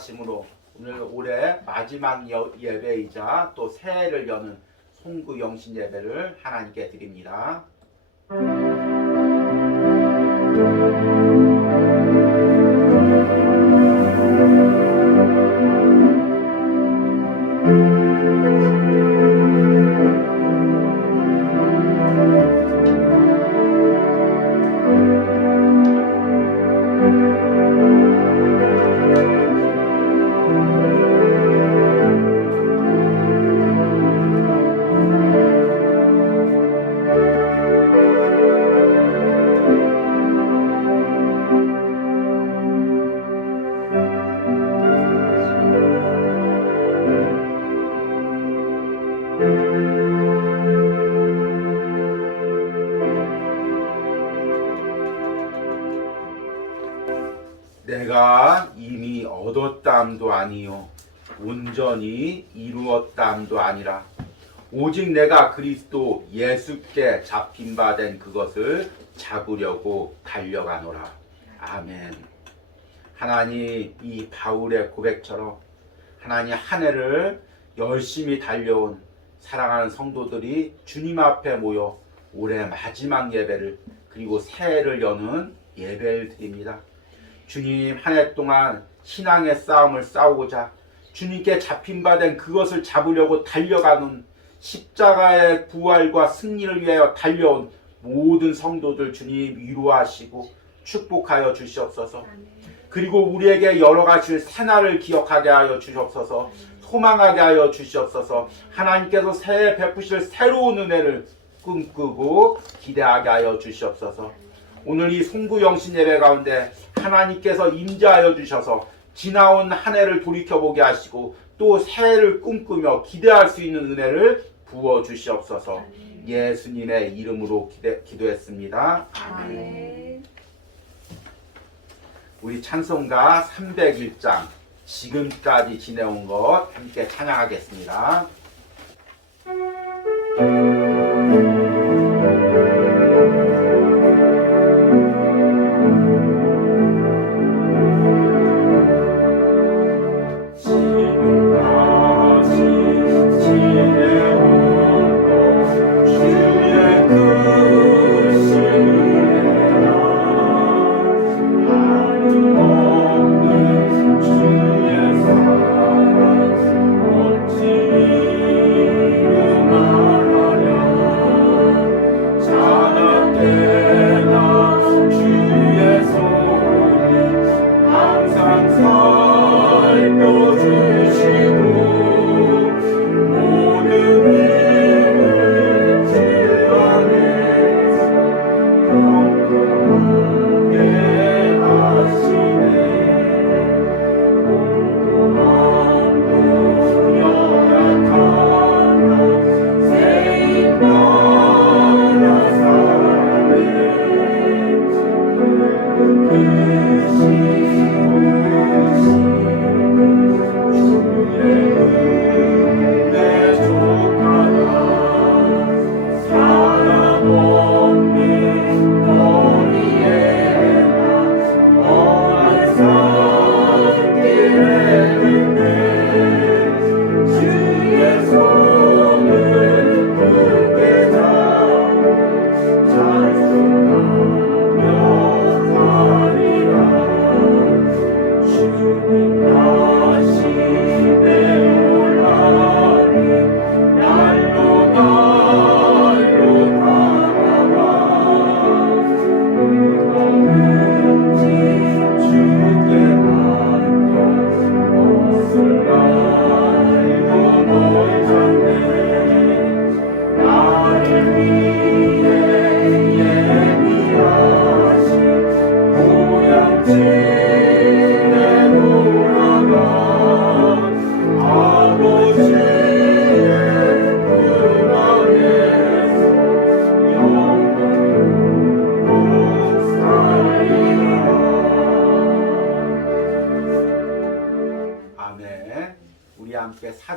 인도하심으로 오늘 올해 마지막 예배이자 또 새해를 여는 송구 영신 예배를 하나님께 드립니다. 내가 이미 얻었담도 아니요 온전히 이루었담도 아니라 오직 내가 그리스도 예수께 잡힌 바 된 그것을 잡으려고 달려가노라. 아멘. 하나님, 이 바울의 고백처럼 하나님 한 해를 열심히 달려온 사랑하는 성도들이 주님 앞에 모여 올해 마지막 예배를 그리고 새해를 여는 예배를 드립니다. 주님, 한 해 동안 신앙의 싸움을 싸우고자 주님께 잡힌 바 된 그것을 잡으려고 달려가는 십자가의 부활과 승리를 위하여 달려온 모든 성도들 주님 위로하시고 축복하여 주시옵소서. 그리고 우리에게 열어가실 새날을 기억하게 하여 주시옵소서. 소망하게 하여 주시옵소서. 하나님께서 새해 베푸실 새로운 은혜를 꿈꾸고 기대하게 하여 주시옵소서. 오늘 이 송구 영신 예배 가운데 하나님께서 임재하여 주셔서 지나온 한 해를 돌이켜보게 하시고 또 새해를 꿈꾸며 기대할 수 있는 은혜를 부어 주시옵소서. 예수님의 이름으로 기도했습니다. 아멘. 우리 찬송가 301장 지금까지 지내온 것 함께 찬양하겠습니다.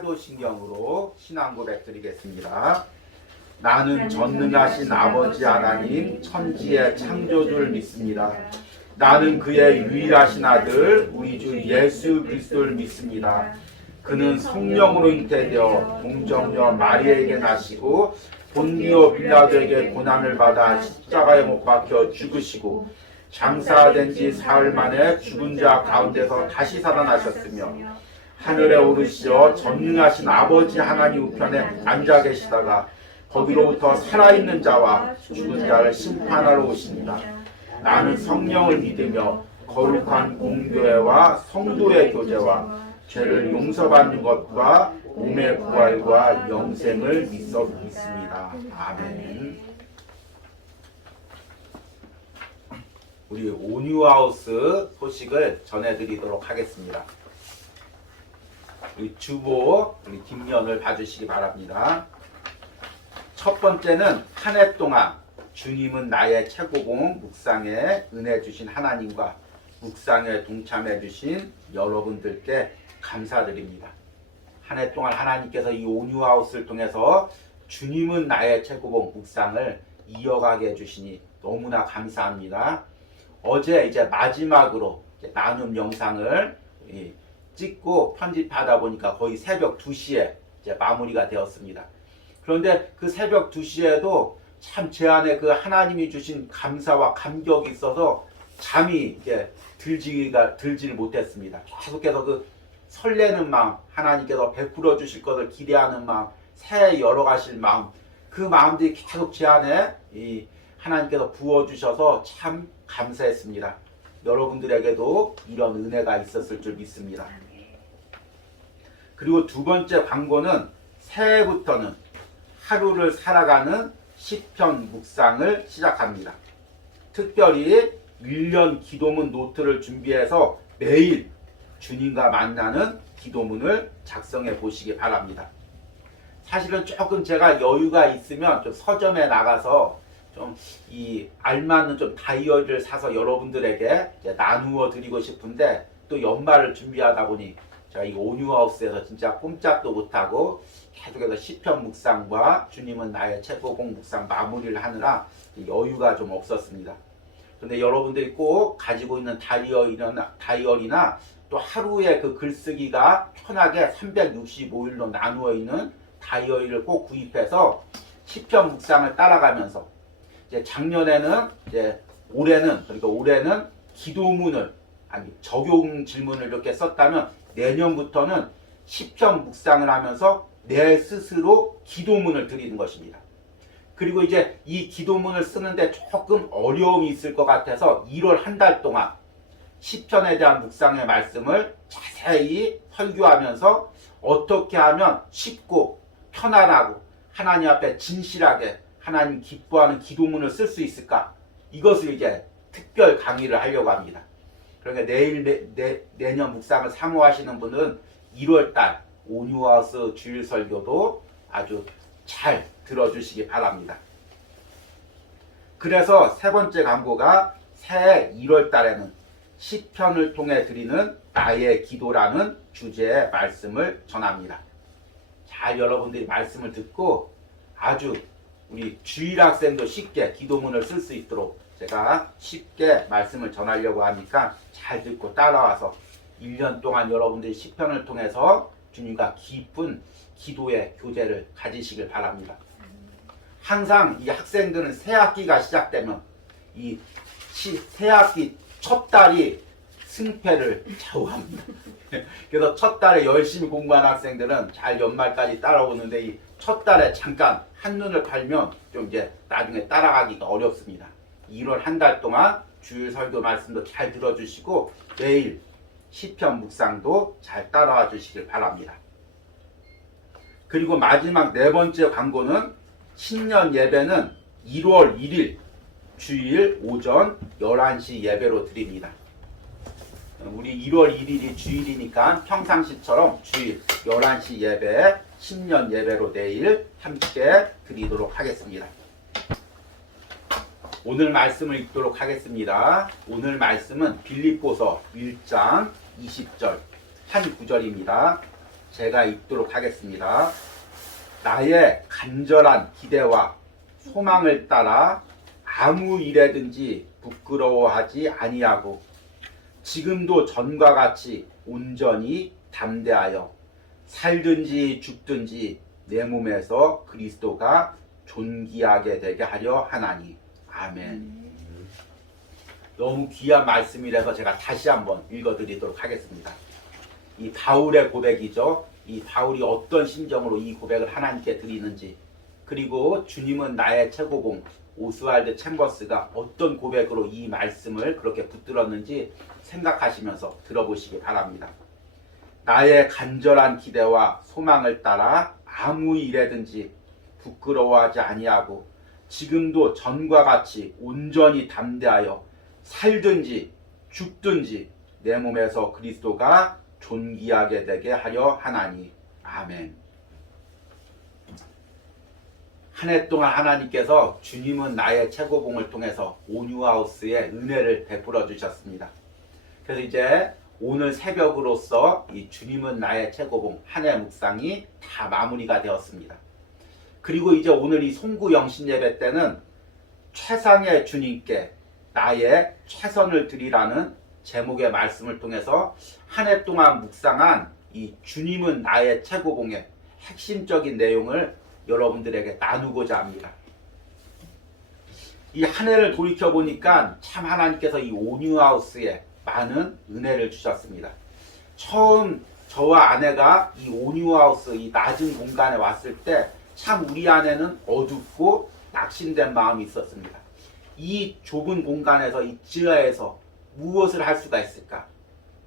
사도신경으로 신앙 고백 드리겠습니다. 나는 전능하신 아버지 하나님 천지의 창조주를 믿습니다. 나는 그의 유일하신 아들 우리 주 예수 그리스도를 믿습니다. 그는 성령으로 잉태되어 동정녀 마리아에게 나시고 본디오 빌라도에게 고난을 받아 십자가에 못 박혀 죽으시고 장사된 지 사흘 만에 죽은 자 가운데서 다시 살아나셨으며 하늘에 오르시어 전능하신 아버지 하나님 우편에 앉아 계시다가 거기로부터 살아있는 자와 죽은 자를 심판하러 오십니다. 나는 성령을 믿으며 거룩한 공교회와 성도의 교제와 죄를 용서받는 것과 몸의 부활과 영생을 믿습니다. 아멘. 우리 온유하우스 소식을 전해드리도록 하겠습니다. 우리 주보 우리 뒷면을 봐주시기 바랍니다. 첫 번째는 한 해 동안 주님은 나의 최고봉 묵상에 은혜 주신 하나님과 묵상에 동참해 주신 여러분들께 감사드립니다. 한 해 동안 하나님께서 이 온유하우스를 통해서 주님은 나의 최고봉 묵상을 이어가게 해주시니 너무나 감사합니다. 어제 이제 마지막으로 이제 나눔 영상을 찍고 편집하다 보니까 거의 새벽 2시에 이제 마무리가 되었습니다. 그런데 그 새벽 2시에도 참 제 안에 그 하나님이 주신 감사와 감격이 있어서 잠이 이제 들지를 못했습니다. 계속해서 그 설레는 마음, 하나님께서 베풀어 주실 것을 기대하는 마음, 새해 열어가실 마음, 그 마음들이 계속 제 안에 하나님께서 부어주셔서 참 감사했습니다. 여러분들에게도 이런 은혜가 있었을 줄 믿습니다. 그리고 두 번째 광고는 새해부터는 하루를 살아가는 시편 묵상을 시작합니다. 특별히 1년 기도문 노트를 준비해서 매일 주님과 만나는 기도문을 작성해 보시기 바랍니다. 사실은 조금 제가 여유가 있으면 좀 서점에 나가서 좀 이 알맞는 좀 다이어리를 사서 여러분들에게 이제 나누어 드리고 싶은데 또 연말을 준비하다 보니 제가 이 온유하우스에서 진짜 꼼짝도 못하고 계속해서 시편 묵상과 주님은 나의 최고봉 묵상 마무리를 하느라 여유가 좀 없었습니다. 그런데 여러분들이 꼭 가지고 있는 다이어리나 또 하루에 그 글쓰기가 편하게 365일로 나누어 있는 다이어리를 꼭 구입해서 시편 묵상을 따라가면서 이제 작년에는 이제 올해는 기도문을 적용 질문을 이렇게 썼다면 내년부터는 시편 묵상을 하면서 내 스스로 기도문을 드리는 것입니다. 그리고 이제 이 기도문을 쓰는데 조금 어려움이 있을 것 같아서 1월 한 달 동안 시편에 대한 묵상의 말씀을 자세히 설교하면서 어떻게 하면 쉽고 편안하고 하나님 앞에 진실하게 하나님 기뻐하는 기도문을 쓸 수 있을까? 이것을 이제 특별 강의를 하려고 합니다. 그러니까 내년 묵상을 사모하시는 분은 1월달 온유하우스 주일 설교도 아주 잘 들어주시기 바랍니다. 그래서 세 번째 광고가 새해 1월달에는 시편을 통해 드리는 나의 기도라는 주제의 말씀을 전합니다. 잘 여러분들이 말씀을 듣고 아주 우리 주일 학생도 쉽게 기도문을 쓸 수 있도록 제가 쉽게 말씀을 전하려고 하니까 잘 듣고 따라와서 1년 동안 여러분들이 시편을 통해서 주님과 깊은 기도의 교제를 가지시길 바랍니다. 항상 이 학생들은 새 학기가 시작되면 이 새 학기 첫 달이 승패를 좌우합니다. 그래서 첫 달에 열심히 공부한 학생들은 잘 연말까지 따라오는데 이 첫 달에 잠깐 한눈을 팔면 좀 이제 나중에 따라가기가 어렵습니다. 1월 한 달 동안 주일 설교 말씀도 잘 들어주시고 매일 시편 묵상도 잘 따라와 주시길 바랍니다. 그리고 마지막 네 번째 광고는 신년 예배는 1월 1일 주일 오전 11시 예배로 드립니다. 우리 1월 1일이 주일이니까 평상시처럼 주일 11시 예배, 신년 예배로 내일 함께 드리도록 하겠습니다. 오늘 말씀을 읽도록 하겠습니다. 오늘 말씀은 빌립보서 1장 20절 한 구절입니다. 제가 읽도록 하겠습니다. 나의 간절한 기대와 소망을 따라 아무 일에든지 부끄러워하지 아니하고 지금도 전과 같이 온전히 담대하여 살든지 죽든지 내 몸에서 그리스도가 존귀하게 되게 하려 하나니. 아멘. 너무 귀한 말씀이라서 제가 다시 한번 읽어드리도록 하겠습니다. 이 바울의 고백이죠. 이 바울이 어떤 심정으로 이 고백을 하나님께 드리는지, 그리고 주님은 나의 최고봉 오스왈드 챔버스가 어떤 고백으로 이 말씀을 그렇게 붙들었는지 생각하시면서 들어보시기 바랍니다. 나의 간절한 기대와 소망을 따라 아무 일에든지 부끄러워하지 아니하고 지금도 전과 같이 온전히 담대하여 살든지 죽든지 내 몸에서 그리스도가 존귀하게 되게 하려 하나니. 아멘. 한 해 동안 하나님께서 주님은 나의 최고봉을 통해서 온유하우스에 은혜를 베풀어 주셨습니다. 그래서 이제 오늘 새벽으로서 이 주님은 나의 최고봉 한 해 묵상이 다 마무리가 되었습니다. 그리고 이제 오늘 이 송구 영신 예배 때는 최상의 주님께 나의 최선을 드리라는 제목의 말씀을 통해서 한 해 동안 묵상한 이 주님은 나의 최고봉의 핵심적인 내용을 여러분들에게 나누고자 합니다. 이 한 해를 돌이켜보니까 참 하나님께서 이 온유하우스에 많은 은혜를 주셨습니다. 처음 저와 아내가 이 온유하우스 이 낮은 공간에 왔을 때 참 우리 안에는 어둡고 낙심된 마음이 있었습니다. 이 좁은 공간에서 이 지하에서 무엇을 할 수가 있을까?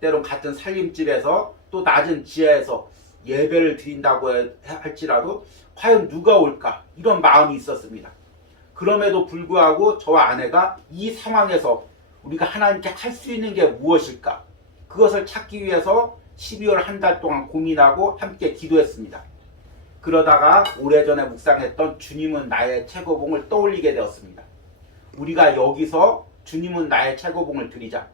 때론 같은 살림집에서 또 낮은 지하에서 예배를 드린다고 할지라도 과연 누가 올까? 이런 마음이 있었습니다. 그럼에도 불구하고 저와 아내가 이 상황에서 우리가 하나님께 할 수 있는 게 무엇일까? 그것을 찾기 위해서 12월 한 달 동안 고민하고 함께 기도했습니다. 그러다가 오래전에 묵상했던 주님은 나의 최고봉을 떠올리게 되었습니다. 우리가 여기서 주님은 나의 최고봉을 드리자.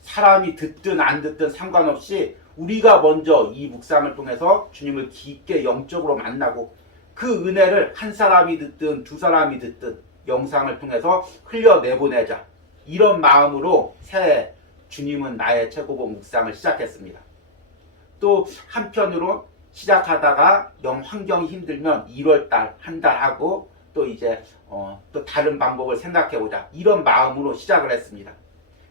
사람이 듣든 안 듣든 상관없이 우리가 먼저 이 묵상을 통해서 주님을 깊게 영적으로 만나고 그 은혜를 한 사람이 듣든 두 사람이 듣든 영상을 통해서 흘려내보내자. 이런 마음으로 새해 주님은 나의 최고봉 묵상을 시작했습니다. 또 한편으로 시작하다가 영 환경이 힘들면 1월달 한 달 하고 또 이제 또 다른 방법을 생각해보자. 이런 마음으로 시작을 했습니다.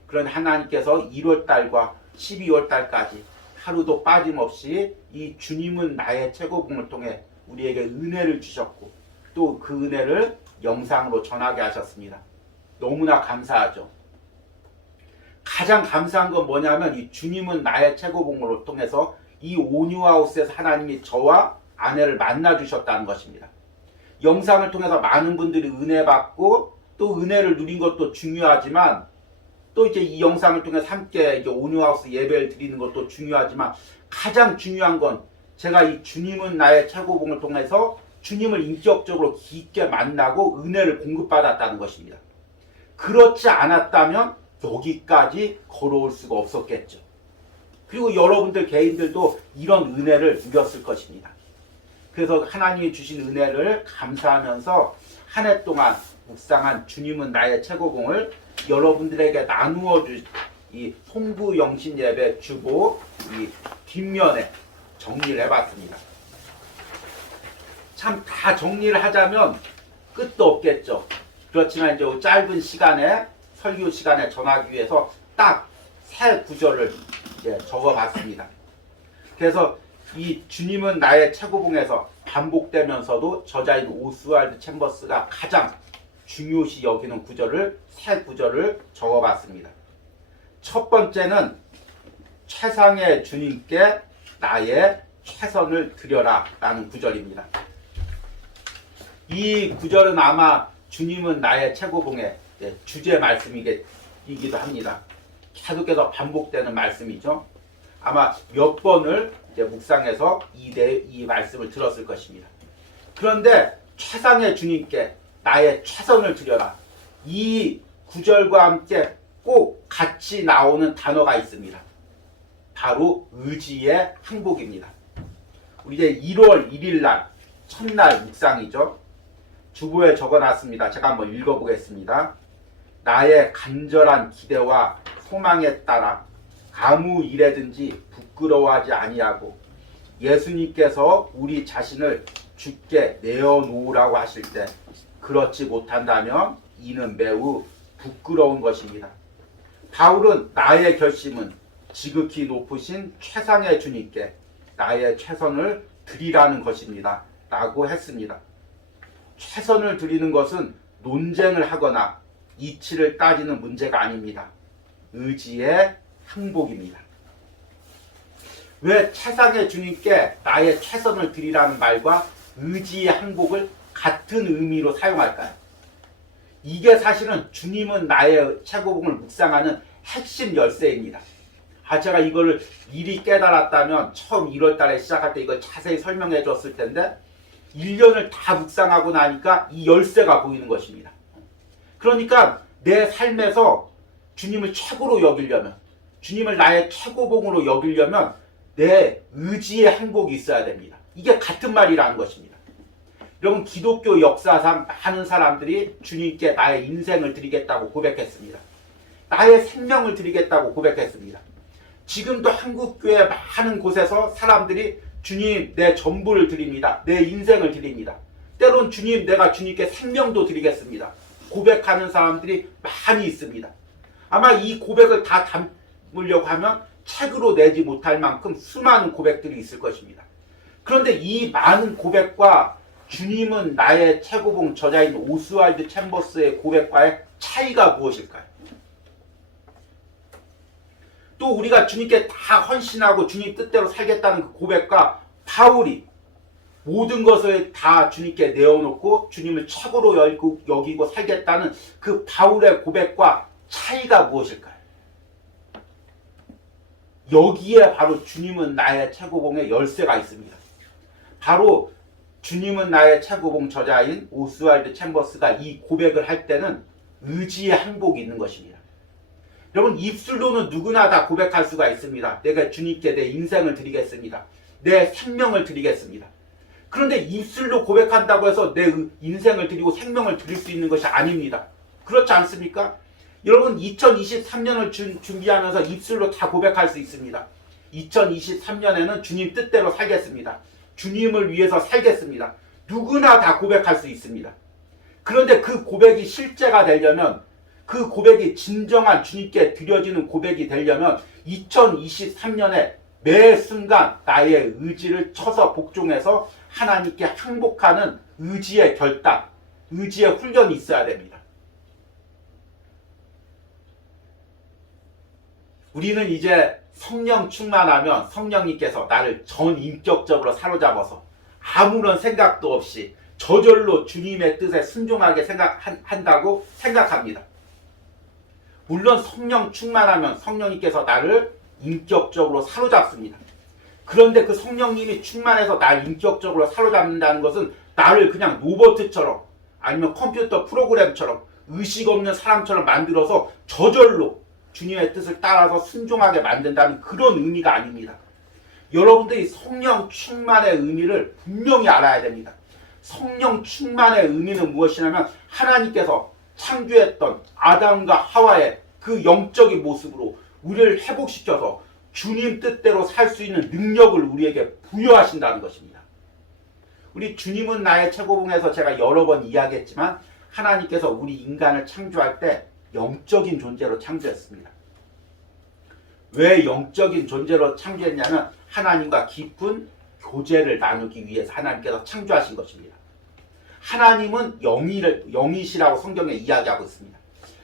그런 하나님께서 1월달과 12월달까지 하루도 빠짐없이 이 주님은 나의 최고봉을 통해 우리에게 은혜를 주셨고 또 그 은혜를 영상으로 전하게 하셨습니다. 너무나 감사하죠. 가장 감사한 건 뭐냐면 이 주님은 나의 최고봉을 통해서 이 온유하우스에서 하나님이 저와 아내를 만나 주셨다는 것입니다. 영상을 통해서 많은 분들이 은혜 받고 또 은혜를 누린 것도 중요하지만 또 이제 이 영상을 통해서 함께 이제 온유하우스 예배를 드리는 것도 중요하지만 가장 중요한 건 제가 이 주님은 나의 최고봉을 통해서 주님을 인격적으로 깊게 만나고 은혜를 공급받았다는 것입니다. 그렇지 않았다면 여기까지 걸어올 수가 없었겠죠. 그리고 여러분들 개인들도 이런 은혜를 누렸을 것입니다. 그래서 하나님이 주신 은혜를 감사하면서 한 해 동안 묵상한 주님은 나의 최고봉을 여러분들에게 나누어 줄 이 송구 영신 예배 주보 이 뒷면에 정리를 해봤습니다. 참 다 정리를 하자면 끝도 없겠죠. 그렇지만 이제 짧은 시간에 설교 시간에 전하기 위해서 딱 세 구절을 이제 적어봤습니다. 그래서 이 주님은 나의 최고봉에서 반복되면서도 저자인 오스왈드 챔버스가 가장 중요시 여기는 구절을 세 구절을 적어봤습니다. 첫 번째는 최상의 주님께 나의 최선을 드려라 라는 구절입니다. 이 구절은 아마 주님은 나의 최고봉의 주제 말씀이기도 합니다. 계속해서 반복되는 말씀이죠. 아마 몇 번을 이제 묵상해서 이 말씀을 들었을 것입니다. 그런데 최상의 주님께 나의 최선을 드려라. 이 구절과 함께 꼭 같이 나오는 단어가 있습니다. 바로 의지의 항복입니다. 우리 이제 1월 1일 날 첫날 묵상이죠. 주보에 적어놨습니다. 제가 한번 읽어보겠습니다. 나의 간절한 기대와 소망에 따라 아무 일에든지 부끄러워하지 아니하고 예수님께서 우리 자신을 주께 내어놓으라고 하실 때 그렇지 못한다면 이는 매우 부끄러운 것입니다. 바울은 나의 결심은 지극히 높으신 최상의 주님께 나의 최선을 드리라는 것입니다 라고 했습니다. 최선을 드리는 것은 논쟁을 하거나 이치를 따지는 문제가 아닙니다. 의지의 항복입니다. 왜 최상의 주님께 나의 최선을 드리라는 말과 의지의 항복을 같은 의미로 사용할까요? 이게 사실은 주님은 나의 최고봉을 묵상하는 핵심 열쇠입니다. 제가 이걸 미리 깨달았다면 처음 1월 달에 시작할 때 이걸 자세히 설명해 줬을 텐데 1년을 다 묵상하고 나니까 이 열쇠가 보이는 것입니다. 그러니까 내 삶에서 주님을 최고로 여기려면, 주님을 나의 최고봉으로 여기려면 내 의지의 항복이 있어야 됩니다. 이게 같은 말이라는 것입니다. 여러분, 기독교 역사상 많은 사람들이 주님께 나의 인생을 드리겠다고 고백했습니다. 나의 생명을 드리겠다고 고백했습니다. 지금도 한국교회 많은 곳에서 사람들이 주님, 내 전부를 드립니다. 내 인생을 드립니다. 때론 주님, 내가 주님께 생명도 드리겠습니다. 고백하는 사람들이 많이 있습니다. 아마 이 고백을 다 담으려고 하면 책으로 내지 못할 만큼 수많은 고백들이 있을 것입니다. 그런데 이 많은 고백과 주님은 나의 최고봉 저자인 오스왈드 챔버스의 고백과의 차이가 무엇일까요? 또 우리가 주님께 다 헌신하고 주님 뜻대로 살겠다는 그 고백과 바울이 모든 것을 다 주님께 내어놓고 주님을 최고로 여기고 살겠다는 그 바울의 고백과 차이가 무엇일까요? 여기에 바로 주님은 나의 최고봉의 열쇠가 있습니다. 바로 주님은 나의 최고봉 저자인 오스왈드 챔버스가 이 고백을 할 때는 의지의 항복이 있는 것입니다. 여러분, 입술로는 누구나 다 고백할 수가 있습니다. 내가 주님께 내 인생을 드리겠습니다. 내 생명을 드리겠습니다. 그런데 입술로 고백한다고 해서 내 인생을 드리고 생명을 드릴 수 있는 것이 아닙니다. 그렇지 않습니까? 여러분, 2023년을 준비하면서 입술로 다 고백할 수 있습니다. 2023년에는 주님 뜻대로 살겠습니다. 주님을 위해서 살겠습니다. 누구나 다 고백할 수 있습니다. 그런데 그 고백이 실제가 되려면, 그 고백이 진정한 주님께 드려지는 고백이 되려면 2023년에 매 순간 나의 의지를 쳐서 복종해서 하나님께 항복하는 의지의 결단, 의지의 훈련이 있어야 됩니다. 우리는 이제 성령 충만하면 성령님께서 나를 전인격적으로 사로잡아서 아무런 생각도 없이 저절로 주님의 뜻에 순종하게 한다고 생각합니다. 물론 성령 충만하면 성령님께서 나를 인격적으로 사로잡습니다. 그런데 그 성령님이 충만해서 날 인격적으로 사로잡는다는 것은 나를 그냥 로봇처럼 아니면 컴퓨터 프로그램처럼 의식 없는 사람처럼 만들어서 저절로 주님의 뜻을 따라서 순종하게 만든다는 그런 의미가 아닙니다. 여러분들이 성령 충만의 의미를 분명히 알아야 됩니다. 성령 충만의 의미는 무엇이냐면 하나님께서 창조했던 아담과 하와의 그 영적인 모습으로 우리를 회복시켜서 주님 뜻대로 살 수 있는 능력을 우리에게 부여하신다는 것입니다. 우리 주님은 나의 최고봉에서 제가 여러 번 이야기했지만 하나님께서 우리 인간을 창조할 때 영적인 존재로 창조했습니다. 왜 영적인 존재로 창조했냐면 하나님과 깊은 교제를 나누기 위해서 하나님께서 창조하신 것입니다. 하나님은 영이시라고 성경에 이야기하고 있습니다.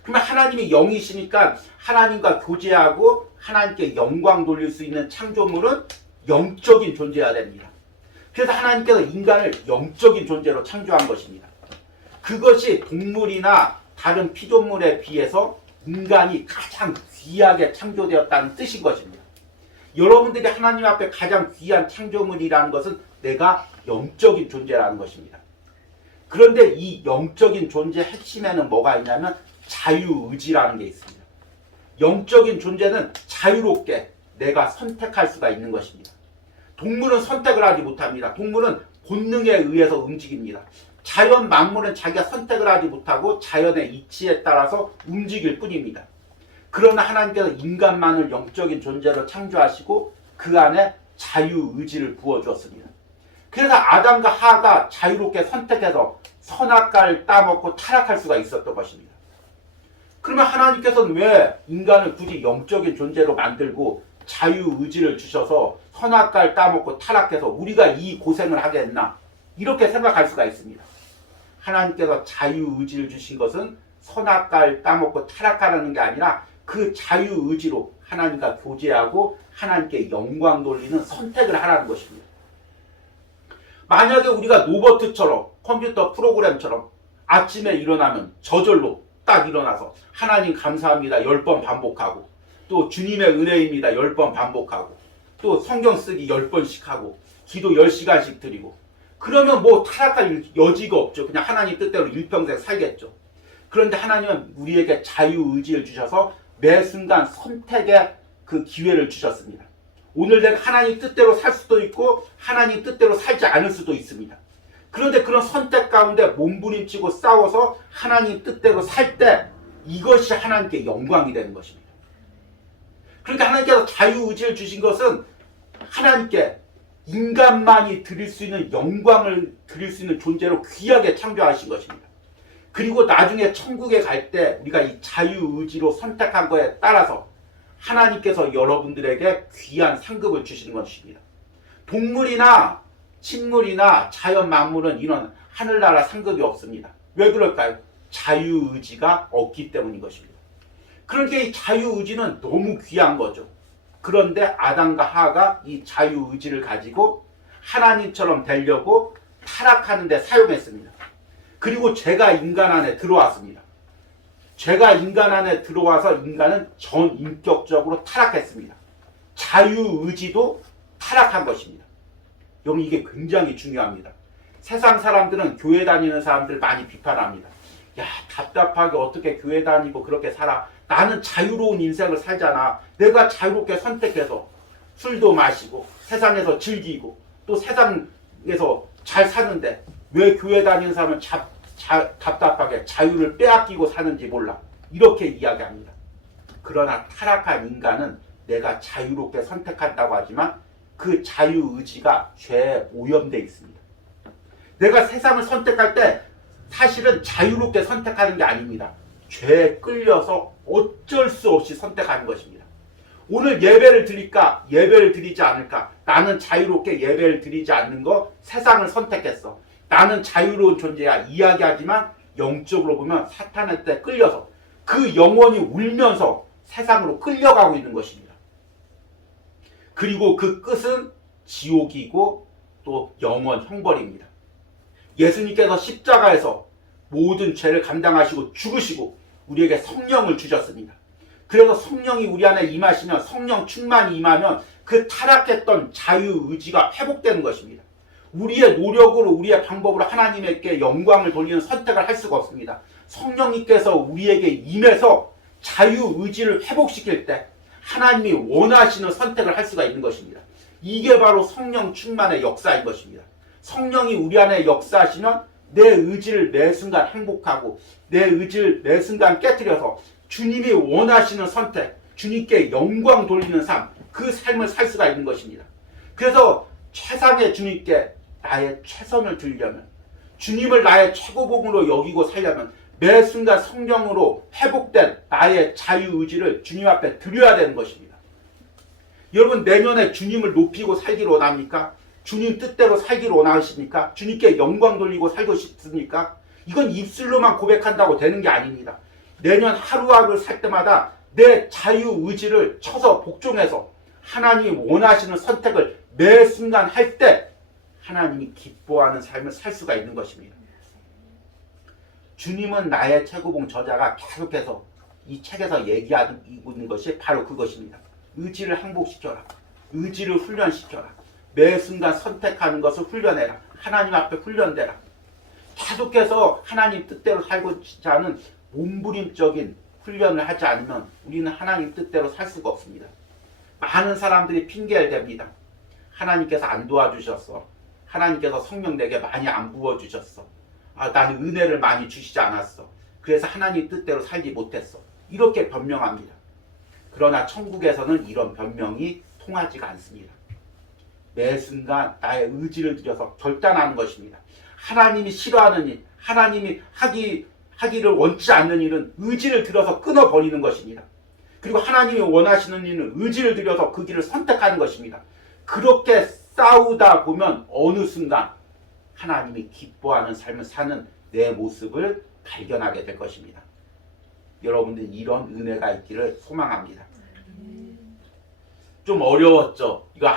그러면 하나님이 영이시니까 하나님과 교제하고 하나님께 영광 돌릴 수 있는 창조물은 영적인 존재여야 됩니다. 그래서 하나님께서 인간을 영적인 존재로 창조한 것입니다. 그것이 동물이나 다른 피조물에 비해서 인간이 가장 귀하게 창조되었다는 뜻인 것입니다. 여러분들이 하나님 앞에 가장 귀한 창조물이라는 것은 내가 영적인 존재라는 것입니다. 그런데 이 영적인 존재 핵심에는 뭐가 있냐면 자유의지라는 게 있습니다. 영적인 존재는 자유롭게 내가 선택할 수가 있는 것입니다. 동물은 선택을 하지 못합니다. 동물은 본능에 의해서 움직입니다. 자연 만물은 자기가 선택을 하지 못하고 자연의 이치에 따라서 움직일 뿐입니다. 그러나 하나님께서 인간만을 영적인 존재로 창조하시고 그 안에 자유의지를 부어주었습니다. 그래서 아담과 하가 자유롭게 선택해서 선악과를 따먹고 타락할 수가 있었던 것입니다. 그러면 하나님께서는 왜 인간을 굳이 영적인 존재로 만들고 자유의지를 주셔서 선악과를 따먹고 타락해서 우리가 이 고생을 하게 했나? 이렇게 생각할 수가 있습니다. 하나님께서 자유의지를 주신 것은 선악과를 따먹고 타락하라는 게 아니라 그 자유의지로 하나님과 교제하고 하나님께 영광 돌리는 선택을 하라는 것입니다. 만약에 우리가 로버트처럼 컴퓨터 프로그램처럼 아침에 일어나면 저절로 딱 일어나서 하나님 감사합니다 10번 반복하고 또 주님의 은혜입니다 10번 반복하고 또 성경 쓰기 10번씩 하고 기도 10시간씩 드리고 그러면 뭐 타락할 여지가 없죠. 그냥 하나님 뜻대로 일평생 살겠죠. 그런데 하나님은 우리에게 자유의지를 주셔서 매 순간 선택의 그 기회를 주셨습니다. 오늘 내가 하나님 뜻대로 살 수도 있고 하나님 뜻대로 살지 않을 수도 있습니다. 그런데 그런 선택 가운데 몸부림치고 싸워서 하나님 뜻대로 살 때 이것이 하나님께 영광이 되는 것입니다. 그러니까 하나님께서 자유의지를 주신 것은 하나님께 인간만이 드릴 수 있는 영광을 드릴 수 있는 존재로 귀하게 창조하신 것입니다. 그리고 나중에 천국에 갈 때 우리가 이 자유의지로 선택한 거에 따라서 하나님께서 여러분들에게 귀한 상급을 주시는 것입니다. 동물이나 식물이나 자연 만물은 이런 하늘나라 상급이 없습니다. 왜 그럴까요? 자유의지가 없기 때문인 것입니다. 그러니까 이 자유의지는 너무 귀한 거죠. 그런데 아담과 하가 이 자유의지를 가지고 하나님처럼 되려고 타락하는 데 사용했습니다. 그리고 죄가 인간 안에 들어왔습니다. 죄가 인간 안에 들어와서 인간은 전인격적으로 타락했습니다. 자유의지도 타락한 것입니다. 여러분 이게 굉장히 중요합니다. 세상 사람들은 교회 다니는 사람들 많이 비판합니다. 야 답답하게 어떻게 교회 다니고 그렇게 살아. 나는 자유로운 인생을 살잖아. 내가 자유롭게 선택해서 술도 마시고 세상에서 즐기고 또 세상에서 잘 사는데 왜 교회 다니는 사람은 답답하게 자유를 빼앗기고 사는지 몰라. 이렇게 이야기합니다. 그러나 타락한 인간은 내가 자유롭게 선택한다고 하지만 그 자유의지가 죄에 오염되어 있습니다. 내가 세상을 선택할 때 사실은 자유롭게 선택하는 게 아닙니다. 죄에 끌려서 어쩔 수 없이 선택하는 것입니다. 오늘 예배를 드릴까? 예배를 드리지 않을까? 나는 자유롭게 예배를 드리지 않는 거 세상을 선택했어. 나는 자유로운 존재야 이야기하지만 영적으로 보면 사탄한테 끌려서 그 영혼이 울면서 세상으로 끌려가고 있는 것입니다. 그리고 그 끝은 지옥이고 또 영원 형벌입니다. 예수님께서 십자가에서 모든 죄를 감당하시고 죽으시고 우리에게 성령을 주셨습니다. 그래서 성령이 우리 안에 임하시면 성령 충만이 임하면 그 타락했던 자유의지가 회복되는 것입니다. 우리의 노력으로 우리의 방법으로 하나님께 영광을 돌리는 선택을 할 수가 없습니다. 성령님께서 우리에게 임해서 자유의지를 회복시킬 때 하나님이 원하시는 선택을 할 수가 있는 것입니다. 이게 바로 성령 충만의 역사인 것입니다. 성령이 우리 안에 역사하시면 내 의지를 매 순간 행복하고 내 의지를 매 순간 깨트려서 주님이 원하시는 선택, 주님께 영광 돌리는 삶, 그 삶을 살 수가 있는 것입니다. 그래서 최상의 주님께 나의 최선을 드리려면 주님을 나의 최고봉으로 여기고 살려면 매 순간 성령으로 회복된 나의 자유의지를 주님 앞에 드려야 되는 것입니다. 여러분 내년에 주님을 높이고 살기를 원합니까? 주님 뜻대로 살기를 원하십니까? 주님께 영광 돌리고 살고 싶습니까? 이건 입술로만 고백한다고 되는 게 아닙니다. 내년 하루하루를 살 때마다 내 자유의지를 쳐서 복종해서 하나님 원하시는 선택을 매 순간 할 때 하나님이 기뻐하는 삶을 살 수가 있는 것입니다. 주님은 나의 최고봉 저자가 계속해서 이 책에서 얘기하고 있는 것이 바로 그것입니다. 의지를 항복시켜라. 의지를 훈련시켜라. 매 순간 선택하는 것을 훈련해라. 하나님 앞에 훈련되라. 계속해서 하나님 뜻대로 살고자 하는 몸부림적인 훈련을 하지 않으면 우리는 하나님 뜻대로 살 수가 없습니다. 많은 사람들이 핑계를 댑니다. 하나님께서 안 도와주셨어. 하나님께서 성령 내게 많이 안 부어주셨어. 나는 은혜를 많이 주시지 않았어. 그래서 하나님 뜻대로 살지 못했어. 이렇게 변명합니다. 그러나 천국에서는 이런 변명이 통하지가 않습니다. 매 순간 나의 의지를 들여서 결단하는 것입니다. 하나님이 싫어하는 일, 하나님이 하기를 원치 않는 일은 의지를 들여서 끊어버리는 것입니다. 그리고 하나님이 원하시는 일은 의지를 들여서 그 길을 선택하는 것입니다. 그렇게 싸우다 보면 어느 순간 하나님이 기뻐하는 삶을 사는 내 모습을 발견하게 될 것입니다. 여러분들 이런 은혜가 있기를 소망합니다. 좀 어려웠죠? 이거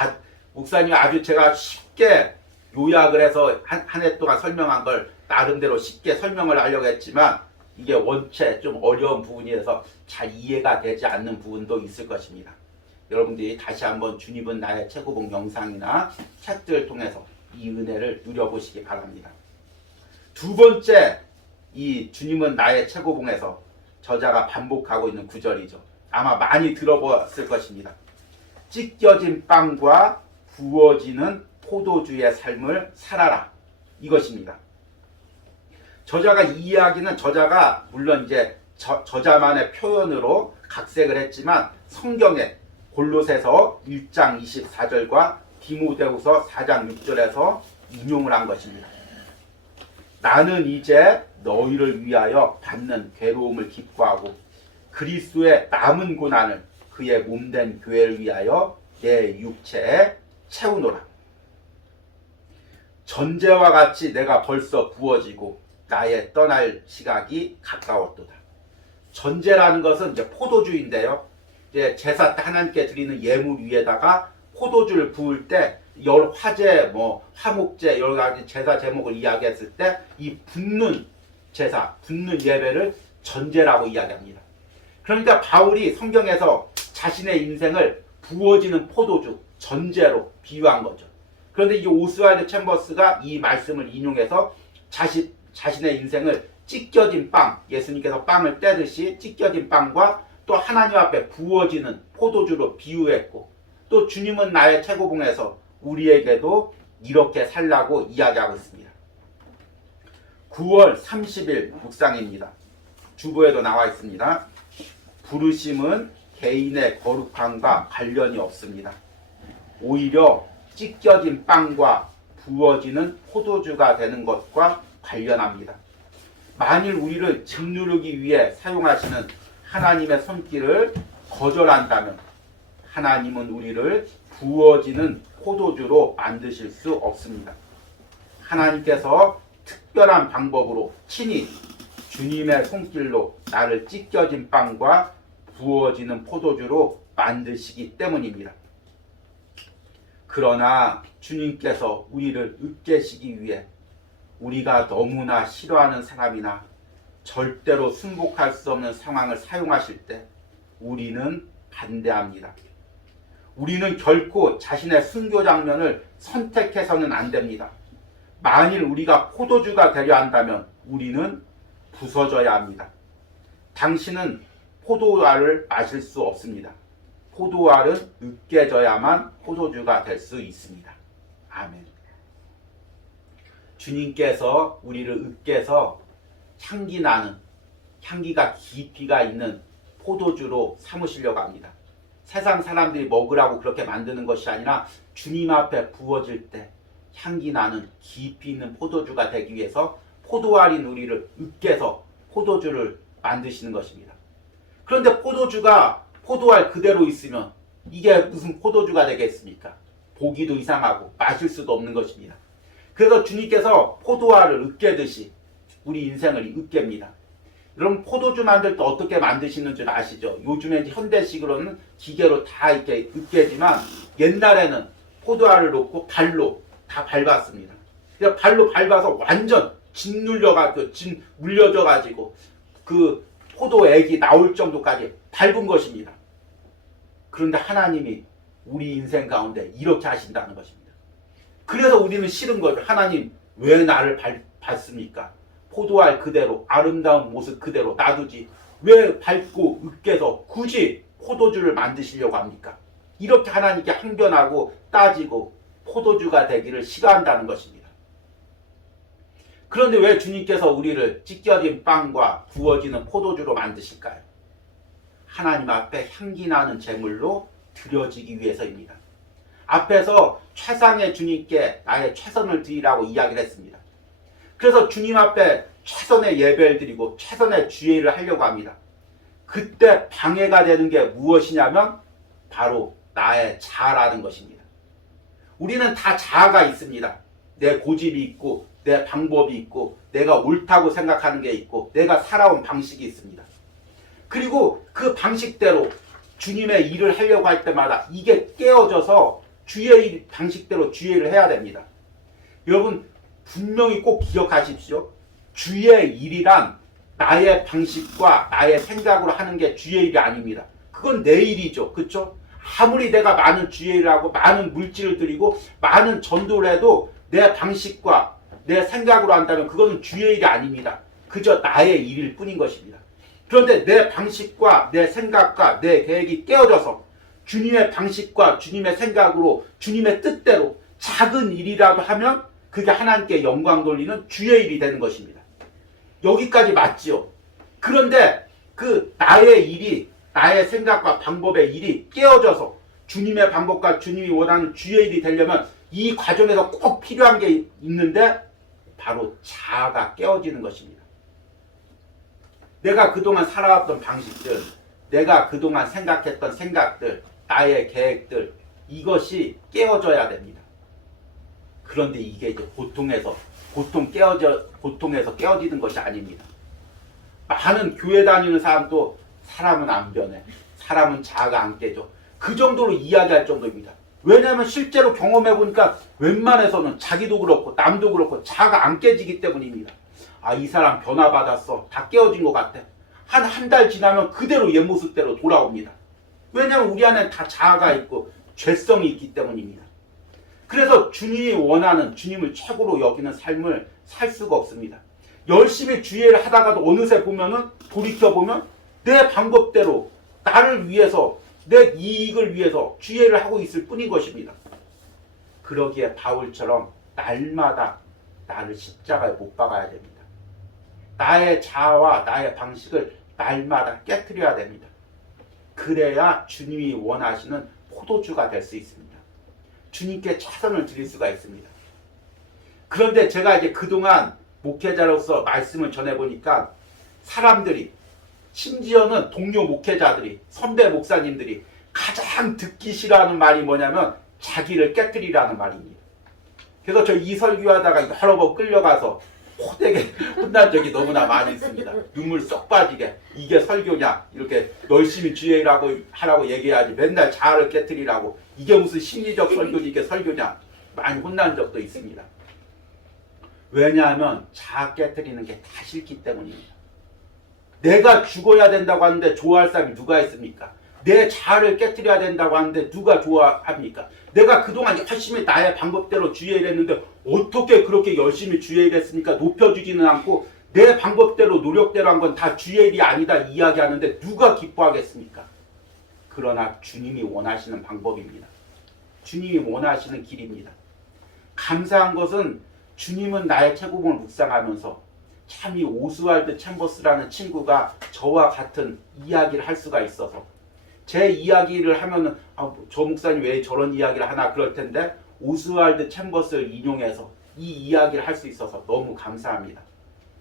목사님이 아주 제가 쉽게 요약을 해서 한 해 동안 설명한 걸 나름대로 쉽게 설명을 하려고 했지만 이게 원체 좀 어려운 부분이라서 잘 이해가 되지 않는 부분도 있을 것입니다. 여러분들이 다시 한번 주님은 나의 최고봉 영상이나 책들을 통해서 이 은혜를 누려보시기 바랍니다. 두 번째, 이 주님은 나의 최고봉에서 저자가 반복하고 있는 구절이죠. 아마 많이 들어보았을 것입니다. 찢겨진 빵과 부어지는 포도주의 삶을 살아라. 이것입니다. 저자가 이 이야기는 저자가 물론 이제 저자만의 표현으로 각색을 했지만 성경에 골로새서 1장 24절과 디모데후서 4장 6절에서 인용을 한 것입니다. 나는 이제 너희를 위하여 받는 괴로움을 기뻐하고 그리스도의 남은 고난을 그의 몸된 교회를 위하여 내 육체에 채우노라. 전제와 같이 내가 벌써 부어지고 나의 떠날 시각이 가까웠도다. 전제라는 것은 이제 포도주인데요. 이제 제사 때 하나님께 드리는 예물 위에다가 포도주를 부을 때 열 화제, 화목제 여러 가지 제사 제목을 이야기했을 때 이 붓는 제사, 붓는 예배를 전제라고 이야기합니다. 그러니까 바울이 성경에서 자신의 인생을 부어지는 포도주, 전제로 비유한 거죠. 그런데 이 오스왈드 챔버스가 이 말씀을 인용해서 자신의 인생을 찢겨진 빵, 예수님께서 빵을 떼듯이 찢겨진 빵과 또 하나님 앞에 부어지는 포도주로 비유했고 또 주님은 나의 최고봉에서 우리에게도 이렇게 살라고 이야기하고 있습니다. 9월 30일 묵상입니다. 주보에도 나와 있습니다. 부르심은 개인의 거룩함과 관련이 없습니다. 오히려 찢겨진 빵과 부어지는 포도주가 되는 것과 관련합니다. 만일 우리를 짓누르기 위해 사용하시는 하나님의 손길을 거절한다면 하나님은 우리를 부어지는 포도주로 만드실 수 없습니다. 하나님께서 특별한 방법으로 친히 주님의 손길로 나를 찢겨진 빵과 부어지는 포도주로 만드시기 때문입니다. 그러나 주님께서 우리를 으깨시기 위해 우리가 너무나 싫어하는 사람이나 절대로 승복할 수 없는 상황을 사용하실 때 우리는 반대합니다. 우리는 결코 자신의 순교 장면을 선택해서는 안 됩니다. 만일 우리가 포도주가 되려 한다면 우리는 부서져야 합니다. 당신은 포도알을 마실 수 없습니다. 포도알은 으깨져야만 포도주가 될 수 있습니다. 아멘. 주님께서 우리를 으깨서 향기 나는, 향기가 깊이가 있는 포도주로 삼으시려고 합니다. 세상 사람들이 먹으라고 그렇게 만드는 것이 아니라 주님 앞에 부어질 때 향기 나는 깊이 있는 포도주가 되기 위해서 포도알인 우리를 으깨서 포도주를 만드시는 것입니다. 그런데 포도주가 포도알 그대로 있으면 이게 무슨 포도주가 되겠습니까? 보기도 이상하고 마실 수도 없는 것입니다. 그래서 주님께서 포도알을 으깨듯이 우리 인생을 으깹니다. 여러분 포도주 만들 때 어떻게 만드시는 줄 아시죠? 요즘에 이제 현대식으로는 기계로 다 이렇게 으깨지만 옛날에는 포도알을 놓고 발로 다 밟았습니다. 그래서 발로 밟아서 완전 물려져가지고 그 포도액이 나올 정도까지 밟은 것입니다. 그런데 하나님이 우리 인생 가운데 이렇게 하신다는 것입니다. 그래서 우리는 싫은 거죠. 하나님 왜 나를 밟습니까? 포도알 그대로 아름다운 모습 그대로 놔두지 왜 밟고 으깨서 굳이 포도주를 만드시려고 합니까? 이렇게 하나님께 항변하고 따지고 포도주가 되기를 싫어한다는 것입니다. 그런데 왜 주님께서 우리를 찢겨진 빵과 구워지는 포도주로 만드실까요? 하나님 앞에 향기나는 제물로 드려지기 위해서입니다. 앞에서 최상의 주님께 나의 최선을 드리라고 이야기를 했습니다. 그래서 주님 앞에 최선의 예배를 드리고 최선의 주의를 하려고 합니다. 그때 방해가 되는 게 무엇이냐면 바로 나의 자아라는 것입니다. 우리는 다 자아가 있습니다. 내 고집이 있고 내 방법이 있고 내가 옳다고 생각하는 게 있고 내가 살아온 방식이 있습니다. 그리고 그 방식대로 주님의 일을 하려고 할 때마다 이게 깨어져서 주의 방식대로 주의 일을 해야 됩니다. 여러분 분명히 꼭 기억하십시오. 주의 일이란 나의 방식과 나의 생각으로 하는 게 주의 일이 아닙니다. 그건 내 일이죠. 그렇죠? 아무리 내가 많은 주의 일을 하고 많은 물질을 드리고 많은 전도를 해도 내 방식과 내 생각으로 한다면 그것은 주의 일이 아닙니다. 그저 나의 일일 뿐인 것입니다. 그런데 내 방식과 내 생각과 내 계획이 깨어져서 주님의 방식과 주님의 생각으로 주님의 뜻대로 작은 일이라도 하면 그게 하나님께 영광 돌리는 주의 일이 되는 것입니다. 여기까지 맞지요. 그런데 그 나의 일이 나의 생각과 방법의 일이 깨어져서 주님의 방법과 주님이 원하는 주의 일이 되려면 이 과정에서 꼭 필요한 게 있는데 바로 자아가 깨어지는 것입니다. 내가 그동안 살아왔던 방식들, 내가 그동안 생각했던 생각들, 나의 계획들, 이것이 깨어져야 됩니다. 그런데 이게 이제 고통에서 깨어지는 것이 아닙니다. 많은 교회 다니는 사람도 사람은 안 변해. 사람은 자아가 안 깨져. 그 정도로 이야기할 정도입니다. 왜냐하면 실제로 경험해보니까 웬만해서는 자기도 그렇고 남도 그렇고 자아가 안 깨지기 때문입니다. 아, 이 사람 변화받았어. 다 깨어진 것 같아. 한 달 지나면 그대로 옛 모습대로 돌아옵니다. 왜냐하면 우리 안에 다 자아가 있고 죄성이 있기 때문입니다. 그래서 주님이 원하는 주님을 최고로 여기는 삶을 살 수가 없습니다. 열심히 주의를 하다가도 어느새 보면은 돌이켜보면 내 방법대로 나를 위해서 내 이익을 위해서 주의를 하고 있을 뿐인 것입니다. 그러기에 바울처럼 날마다 나를 십자가에 못 박아야 됩니다. 나의 자아와 나의 방식을 날마다 깨트려야 됩니다. 그래야 주님이 원하시는 포도주가 될 수 있습니다. 주님께 최선을 드릴 수가 있습니다. 그런데 제가 이제 그동안 목회자로서 말씀을 전해보니까 사람들이, 심지어는 동료 목회자들이, 선배 목사님들이 가장 듣기 싫어하는 말이 뭐냐면 자기를 깨뜨리라는 말입니다. 그래서 저 이 설교하다가 여러 번 끌려가서 호되게 혼난 적이 너무나 많이 있습니다. 눈물 쏙 빠지게 이게 설교냐, 이렇게 열심히 하라고 얘기해야지 맨날 자아를 깨뜨리라고, 이게 무슨 심리적 설교지, 이게 설교냐, 많이 혼난 적도 있습니다. 왜냐하면 자아 깨뜨리는 게 다 싫기 때문입니다. 내가 죽어야 된다고 하는데 좋아할 사람이 누가 있습니까? 내 자아를 깨뜨려야 된다고 하는데 누가 좋아합니까? 내가 그동안 열심히 나의 방법대로 주의를 했는데 어떻게 그렇게 열심히 주의를 했습니까? 높여주지는 않고 내 방법대로 노력대로 한 건 다 주의일이 아니다 이야기하는데 누가 기뻐하겠습니까? 그러나 주님이 원하시는 방법입니다. 주님이 원하시는 길입니다. 감사한 것은 주님은 나의 최고봉을 묵상하면서 참 이 오스왈드 챔버스라는 친구가 저와 같은 이야기를 할 수가 있어서, 제 이야기를 하면은 저 목사님 왜 저런 이야기를 하나 그럴 텐데 오스왈드 챔버스를 인용해서 이 이야기를 할 수 있어서 너무 감사합니다.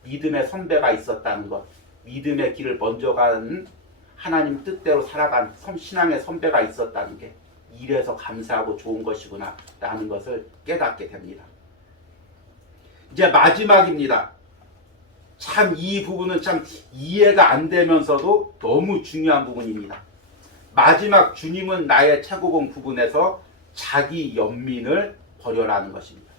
믿음의 선배가 있었다는 것, 믿음의 길을 먼저 가는 하나님 뜻대로 살아간 신앙의 선배가 있었다는 게 이래서 감사하고 좋은 것이구나 라는 것을 깨닫게 됩니다. 이제 마지막입니다. 참 이 부분은 참 이해가 안 되면서도 너무 중요한 부분입니다. 마지막 주님은 나의 최고봉 부분에서 자기 연민을 버려라는 것입니다.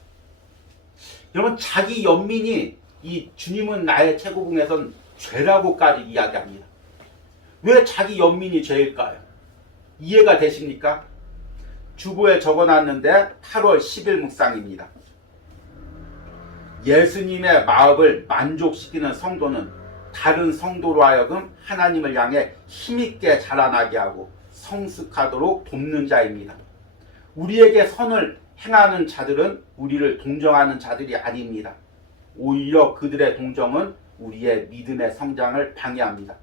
여러분, 자기 연민이 이 주님은 나의 최고봉에선 죄라고까지 이야기합니다. 왜 자기 연민이 죄일까요? 이해가 되십니까? 주보에 적어놨는데 8월 10일 묵상입니다. 예수님의 마음을 만족시키는 성도는 다른 성도로 하여금 하나님을 향해 힘있게 자라나게 하고 성숙하도록 돕는 자입니다. 우리에게 선을 행하는 자들은 우리를 동정하는 자들이 아닙니다. 오히려 그들의 동정은 우리의 믿음의 성장을 방해합니다.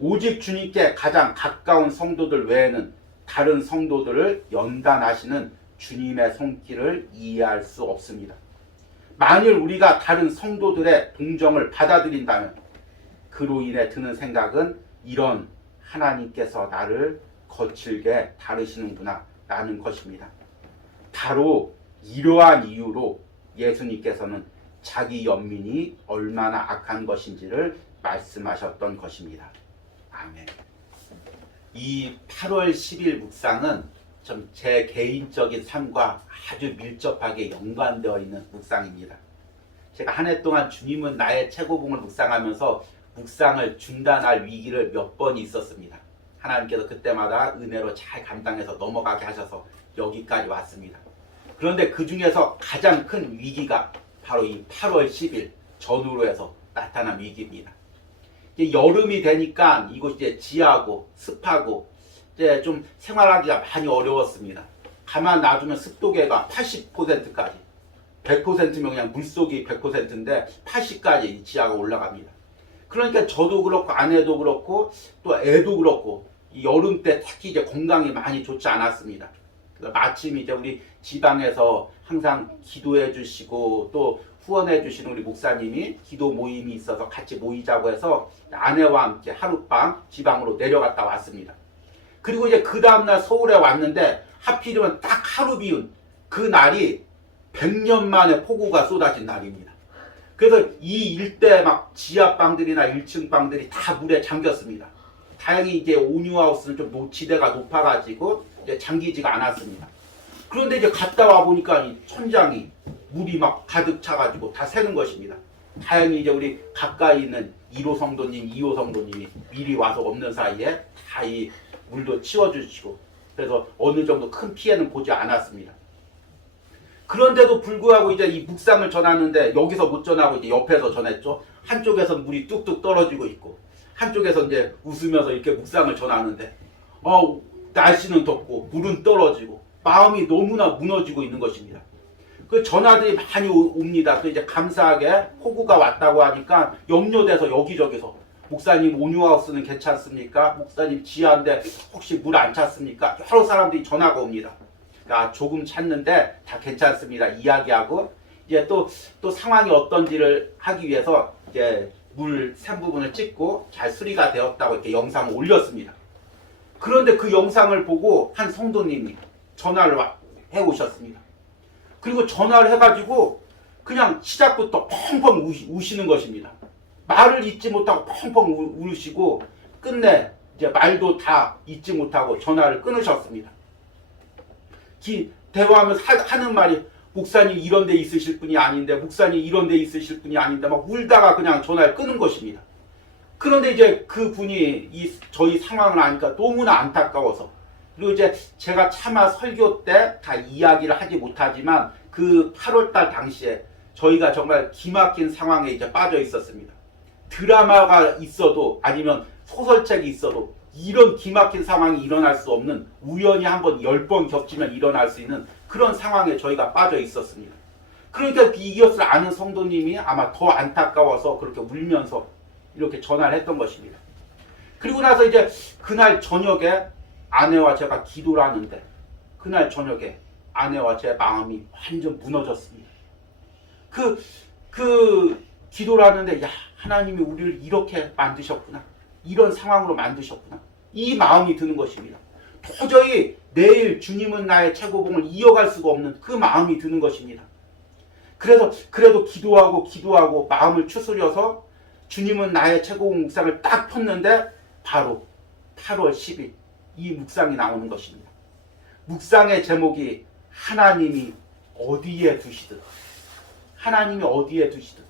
오직 주님께 가장 가까운 성도들 외에는 다른 성도들을 연단하시는 주님의 손길을 이해할 수 없습니다. 만일 우리가 다른 성도들의 동정을 받아들인다면 그로 인해 드는 생각은 이런 하나님께서 나를 거칠게 다루시는구나 라는 것입니다. 바로 이러한 이유로 예수님께서는 자기 연민이 얼마나 악한 것인지를 말씀하셨던 것입니다. 아멘. 이 8월 10일 묵상은 좀 제 개인적인 삶과 아주 밀접하게 연관되어 있는 묵상입니다. 제가 한 해 동안 주님은 나의 최고봉을 묵상하면서 묵상을 중단할 위기를 몇 번 있었습니다. 하나님께서 그때마다 은혜로 잘 감당해서 넘어가게 하셔서 여기까지 왔습니다. 그런데 그 중에서 가장 큰 위기가 바로 이 8월 10일 전후로 해서 나타난 위기입니다. 이제 여름이 되니까 이곳이 이제 지하고 습하고 이제 좀 생활하기가 많이 어려웠습니다. 가만 놔두면 습도계가 80%까지 100%면 그냥 물속이 100%인데 80까지 지하가 올라갑니다. 그러니까 저도 그렇고 아내도 그렇고 또 애도 그렇고 이 여름 때 특히 이제 건강이 많이 좋지 않았습니다. 마침 이제 우리 지방에서 항상 기도해 주시고 또 후원해 주시는 우리 목사님이 기도 모임이 있어서 같이 모이자고 해서 아내와 함께 하룻밤 지방으로 내려갔다 왔습니다. 그리고 이제 그 다음날 서울에 왔는데 하필이면 딱 하루 비운 그 날이 100년 만에 폭우가 쏟아진 날입니다. 그래서 이 일대 막 지하방들이나 1층 방들이 다 물에 잠겼습니다. 다행히 이제 온유하우스는 좀 지대가 높아가지고 이제 잠기지가 않았습니다. 그런데 이제 갔다 와 보니까 이 천장이 물이 막 가득 차가지고 다 새는 것입니다. 다행히 이제 우리 가까이 있는 1호 성도님, 2호 성도님이 미리 와서 없는 사이에 다 이 물도 치워주시고 그래서 어느 정도 큰 피해는 보지 않았습니다. 그런데도 불구하고 이제 이 묵상을 전하는데 여기서 못 전하고 이제 옆에서 전했죠. 한쪽에서 물이 뚝뚝 떨어지고 있고 한쪽에서 이제 웃으면서 이렇게 묵상을 전하는데 날씨는 덥고 물은 떨어지고 마음이 너무나 무너지고 있는 것입니다. 그 전화들이 많이 옵니다. 또 이제 감사하게 폭우가 왔다고 하니까 염려돼서 여기저기서 목사님 온유하우스는 괜찮습니까? 목사님 지하인데 혹시 물 안 찼습니까? 여러 사람들이 전화가 옵니다. 조금 찼는데 다 괜찮습니다. 이야기하고 이제 또 상황이 어떤지를 하기 위해서 이제 물 샘 부분을 찍고 잘 수리가 되었다고 이렇게 영상을 올렸습니다. 그런데 그 영상을 보고 한 성도님이 전화를 해 오셨습니다. 그리고 전화를 해가지고 그냥 시작부터 펑펑 우시는 것입니다. 말을 잊지 못하고 펑펑 우시고 끝내 이제 말도 다 잊지 못하고 전화를 끊으셨습니다. 대화하면서 하는 말이 목사님 이런 데 있으실 분이 아닌데 목사님 이런 데 있으실 분이 아닌데 막 울다가 그냥 전화를 끊은 것입니다. 그런데 이제 그 분이 저희 상황을 아니까 너무나 안타까워서 그리고 이제 제가 차마 설교 때 다 이야기를 하지 못하지만 그 8월달 당시에 저희가 정말 기막힌 상황에 이제 빠져 있었습니다. 드라마가 있어도 아니면 소설책이 있어도 이런 기막힌 상황이 일어날 수 없는 우연히 한번 10번 겹치면 일어날 수 있는 그런 상황에 저희가 빠져 있었습니다. 그러니까 이것을 아는 성도님이 아마 더 안타까워서 그렇게 울면서 이렇게 전화를 했던 것입니다. 그리고 나서 이제 그날 저녁에 아내와 제가 기도를 하는데 그날 저녁에 아내와 제 마음이 완전 무너졌습니다. 그 기도를 하는데 하나님이 우리를 이렇게 만드셨구나. 이런 상황으로 만드셨구나. 이 마음이 드는 것입니다. 도저히 내일 주님은 나의 최고봉을 이어갈 수가 없는 그 마음이 드는 것입니다. 그래서 그래도 기도하고 마음을 추스려서 주님은 나의 최고봉 묵상을 딱 폈는데 바로 8월 10일 이 묵상이 나오는 것입니다. 묵상의 제목이 하나님이 어디에 두시든 하나님이 어디에 두시든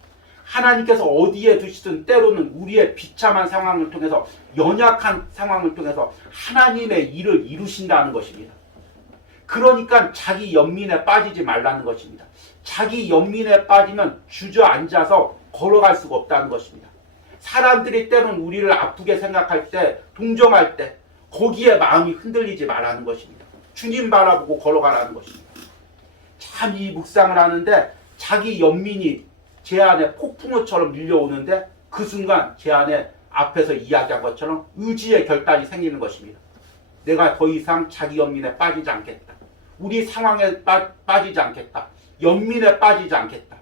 하나님께서 어디에 두시든 때로는 우리의 비참한 상황을 통해서 연약한 상황을 통해서 하나님의 일을 이루신다는 것입니다. 그러니까 자기 연민에 빠지지 말라는 것입니다. 자기 연민에 빠지면 주저앉아서 걸어갈 수가 없다는 것입니다. 사람들이 때로는 우리를 아프게 생각할 때 동정할 때 거기에 마음이 흔들리지 말라는 것입니다. 주님 바라보고 걸어가라는 것입니다. 참 이 묵상을 하는데 자기 연민이 제 안에 폭풍우처럼 밀려오는데 그 순간 제 안에 앞에서 이야기한 것처럼 의지의 결단이 생기는 것입니다. 내가 더 이상 자기 연민에 빠지지 않겠다. 우리 상황에 빠지지 않겠다. 연민에 빠지지 않겠다.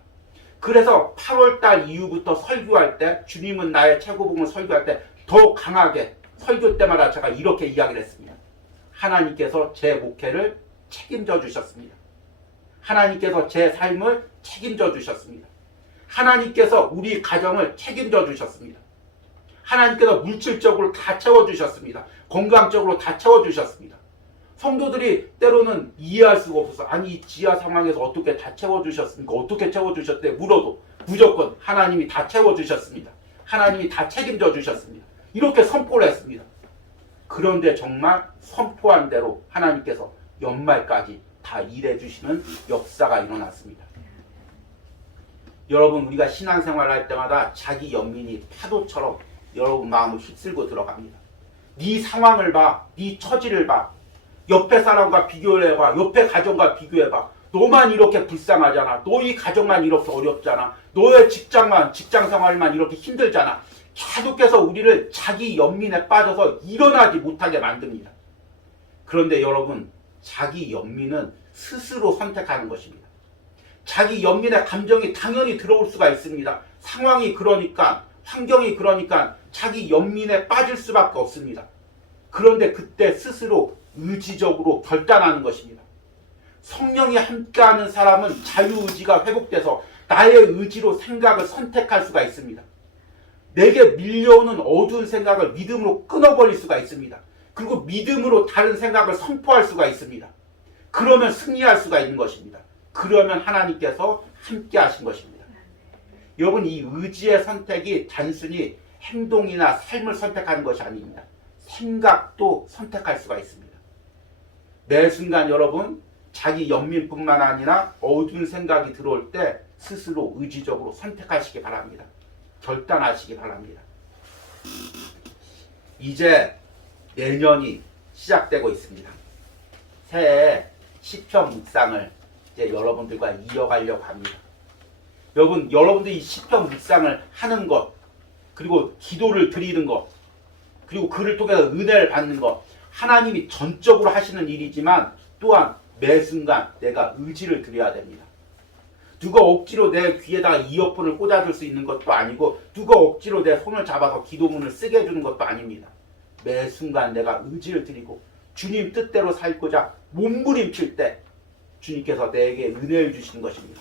그래서 8월달 이후부터 설교할 때, 주님은 나의 최고봉을 설교할 때 더 강하게 설교 때마다 제가 이렇게 이야기를 했습니다. 하나님께서 제 목회를 책임져 주셨습니다. 하나님께서 제 삶을 책임져 주셨습니다. 하나님께서 우리 가정을 책임져 주셨습니다. 하나님께서 물질적으로 다 채워주셨습니다. 건강적으로 다 채워주셨습니다. 성도들이 때로는 이해할 수가 없어서 아니 이 지하 상황에서 어떻게 다 채워주셨습니까? 어떻게 채워주셨대? 물어도 무조건 하나님이 다 채워주셨습니다. 하나님이 다 책임져 주셨습니다. 이렇게 선포를 했습니다. 그런데 정말 선포한 대로 하나님께서 연말까지 다 일해주시는 역사가 일어났습니다. 여러분 우리가 신앙생활을 할 때마다 자기 연민이 파도처럼 여러분 마음을 휩쓸고 들어갑니다. 네 상황을 봐. 네 처지를 봐. 옆에 사람과 비교를 해봐. 옆에 가정과 비교해봐. 너만 이렇게 불쌍하잖아. 너희 가정만 이렇게 어렵잖아. 너의 직장 생활만 이렇게 힘들잖아. 계속해서 우리를 자기 연민에 빠져서 일어나지 못하게 만듭니다. 그런데 여러분 자기 연민은 스스로 선택하는 것입니다. 자기 연민의 감정이 당연히 들어올 수가 있습니다. 상황이 그러니까 환경이 그러니까 자기 연민에 빠질 수밖에 없습니다. 그런데 그때 스스로 의지적으로 결단하는 것입니다. 성령이 함께하는 사람은 자유의지가 회복돼서 나의 의지로 생각을 선택할 수가 있습니다. 내게 밀려오는 어두운 생각을 믿음으로 끊어버릴 수가 있습니다. 그리고 믿음으로 다른 생각을 선포할 수가 있습니다. 그러면 승리할 수가 있는 것입니다. 그러면 하나님께서 함께 하신 것입니다. 여러분 이 의지의 선택이 단순히 행동이나 삶을 선택하는 것이 아닙니다. 생각도 선택할 수가 있습니다. 매 순간 여러분 자기 연민뿐만 아니라 어두운 생각이 들어올 때 스스로 의지적으로 선택하시기 바랍니다. 결단하시기 바랍니다. 이제 내년이 시작되고 있습니다. 새해 시편 묵상을 이제 여러분들과 이어가려고 합니다. 여러분들이 시편 묵상을 하는 것, 그리고 기도를 드리는 것, 그리고 그를 통해서 은혜를 받는 것, 하나님이 전적으로 하시는 일이지만 또한 매 순간 내가 의지를 드려야 됩니다. 누가 억지로 내 귀에다가 이어폰을 꽂아줄 수 있는 것도 아니고 누가 억지로 내 손을 잡아서 기도문을 쓰게 해주는 것도 아닙니다. 매 순간 내가 의지를 드리고 주님 뜻대로 살고자 몸부림칠 때 주님께서 내게 은혜를 주시는 것입니다.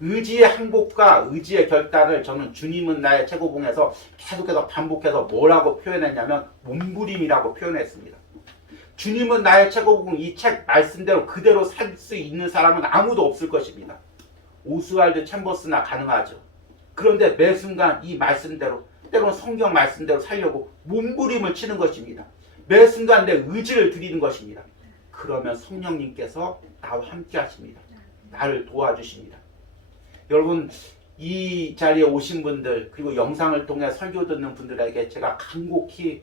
의지의 항복과 의지의 결단을 저는 주님은 나의 최고봉에서 계속해서 반복해서 뭐라고 표현했냐면 몸부림이라고 표현했습니다. 주님은 나의 최고봉 이 책 말씀대로 그대로 살 수 있는 사람은 아무도 없을 것입니다. 오스왈드 챔버스나 가능하죠. 그런데 매 순간 이 말씀대로 때로는 성경 말씀대로 살려고 몸부림을 치는 것입니다. 매 순간 내 의지를 드리는 것입니다. 그러면 성령님께서 나와 함께 하십니다. 나를 도와주십니다. 여러분 이 자리에 오신 분들 그리고 영상을 통해 설교 듣는 분들에게 제가 간곡히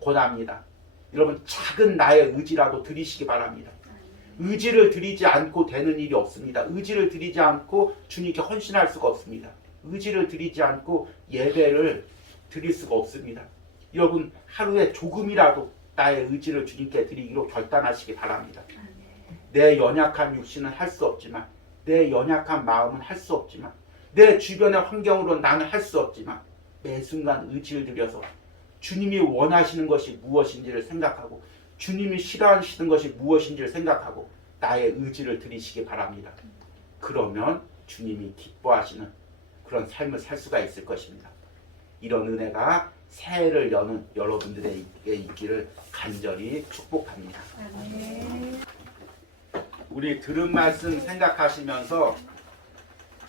권합니다. 여러분 작은 나의 의지라도 드리시기 바랍니다. 의지를 드리지 않고 되는 일이 없습니다. 의지를 드리지 않고 주님께 헌신할 수가 없습니다. 의지를 드리지 않고 예배를 드릴 수가 없습니다. 여러분 하루에 조금이라도 나의 의지를 주님께 드리기로 결단하시기 바랍니다. 내 연약한 육신은 할 수 없지만 내 연약한 마음은 할 수 없지만 내 주변의 환경으로 나는 할 수 없지만 매 순간 의지를 들여서 주님이 원하시는 것이 무엇인지를 생각하고 주님이 싫어하시는 것이 무엇인지를 생각하고 나의 의지를 드리시기 바랍니다. 그러면 주님이 기뻐하시는 그런 삶을 살 수가 있을 것입니다. 이런 은혜가 새해를 여는 여러분들에게 있기를 간절히 축복합니다. 우리 들은 말씀 생각하시면서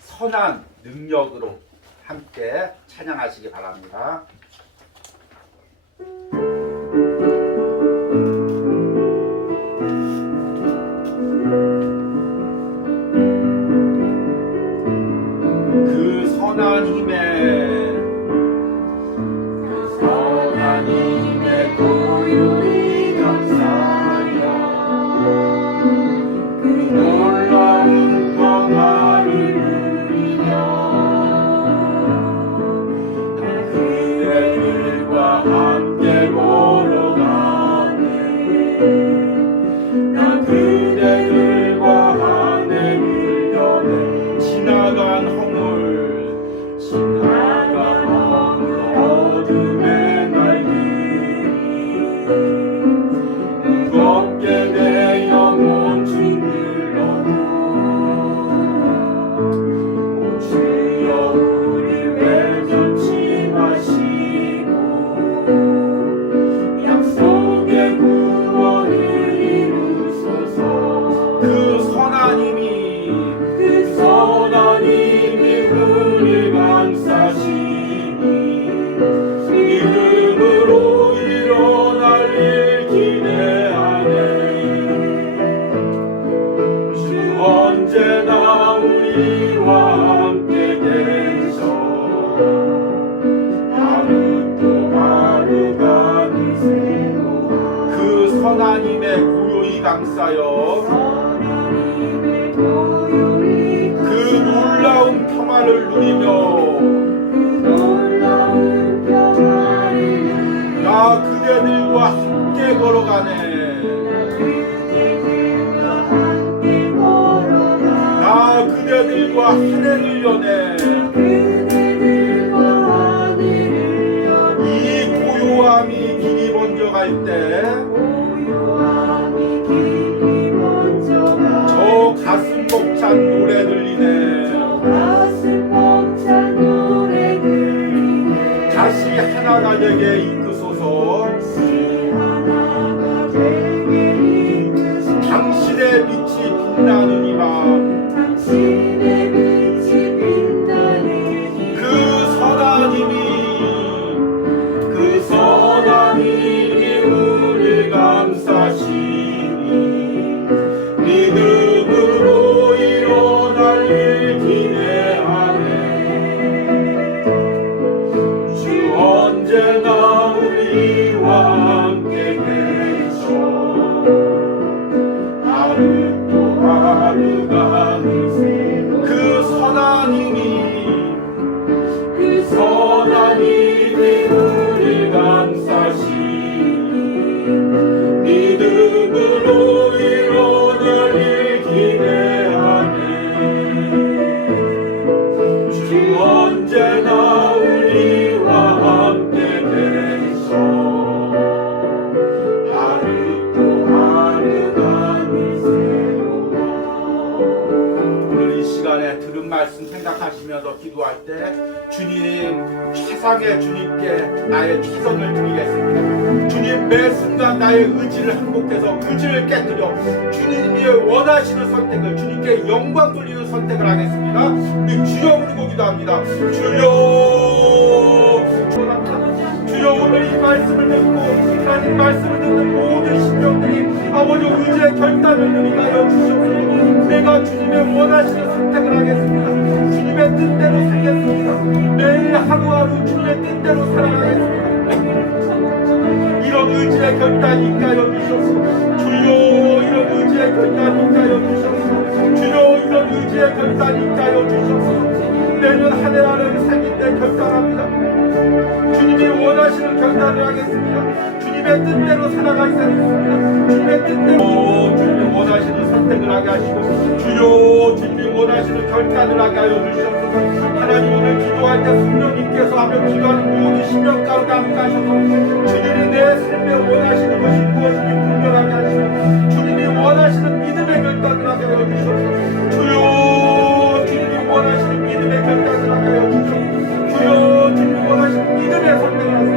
선한 능력으로 함께 찬양하시기 바랍니다. 그 선한 힘에 고요히 감사하여 그 놀라운 평화를 누리며 감싸여 그 놀라운 평화를 누리며 나 그대들과 함께 걸어가네. 나 그대들과 하늘을 여네. 이 고요함이 길이 먼저 갈 때 저 가슴 벅찬 노래 들리네. 다시 하나가 되게 이끄소서. 당신의 빛이 빛나는 이 밤 그 선한 힘이 우리 감싸시니 믿음으로 일어날 일 기대하네. 주 언제나 우리와 함께 계셔 하루 또 하루가 그 선한 힘이 우리 감싸시니 믿음으로 일어날 일 기대하네. 주 언제나 우리와 함께 계셔 하루 또 하루가 새로워. 오늘 이 시간에 들은 말씀 생각하시면서 기도할 때 주님, 최상의 주님께 나의 최선을 드리겠습니다. 주님, 매 순간 나의 의지를 항복해서 의지를 깨뜨려 주님이 원하시는 선택을, 주님께 영광 돌리는 선택을 하겠습니다. 우리 주여 부르고 기도합니다. 주여 오늘 이 말씀을 듣고 하나님 말씀을 듣는 모든 심령들이 아버지 의지의 결단을 누리게 하여 주시옵소서. 내가 주님의 원하시는 선택을 하겠습니다. 주님의 뜻대로 살겠습니다. 매일 하루하루 주님의 뜻대로 살아가겠습니다. 이런 의지의 결단이 있게 하여 주시옵소서. 주여 이런 의지의 결단이 있게 하여 주시옵소서. 주여 이런 의지의 결단이 있게 하여 주시옵소서. 내년 한 해 안에 살기 때 결단합니다. 주님이 원하시는 결단을 하겠습니다. 주님의 뜻대로 살아가겠습니다. 주님의 뜻대로 주님이 원하시는 선택을 하게 하시고 주여 주님이 원하시는 결단을 하게 하여 주시옵소서. 하나님 오늘 기도할 때 성령님께서 하며 기도하는 모든 심령 가운데 함께 하셔서 주님이 내 삶에 원하시는 것이 무엇인지 분별하게 하시고 주님이 원하시는 믿음의 결단을 하게 하여 주시옵소서. 주여 주님이 원하시는 믿음의 결단을 하게 하여 주시옵소서. 주여 주님이 원하시는 믿음의 선택을 하세요.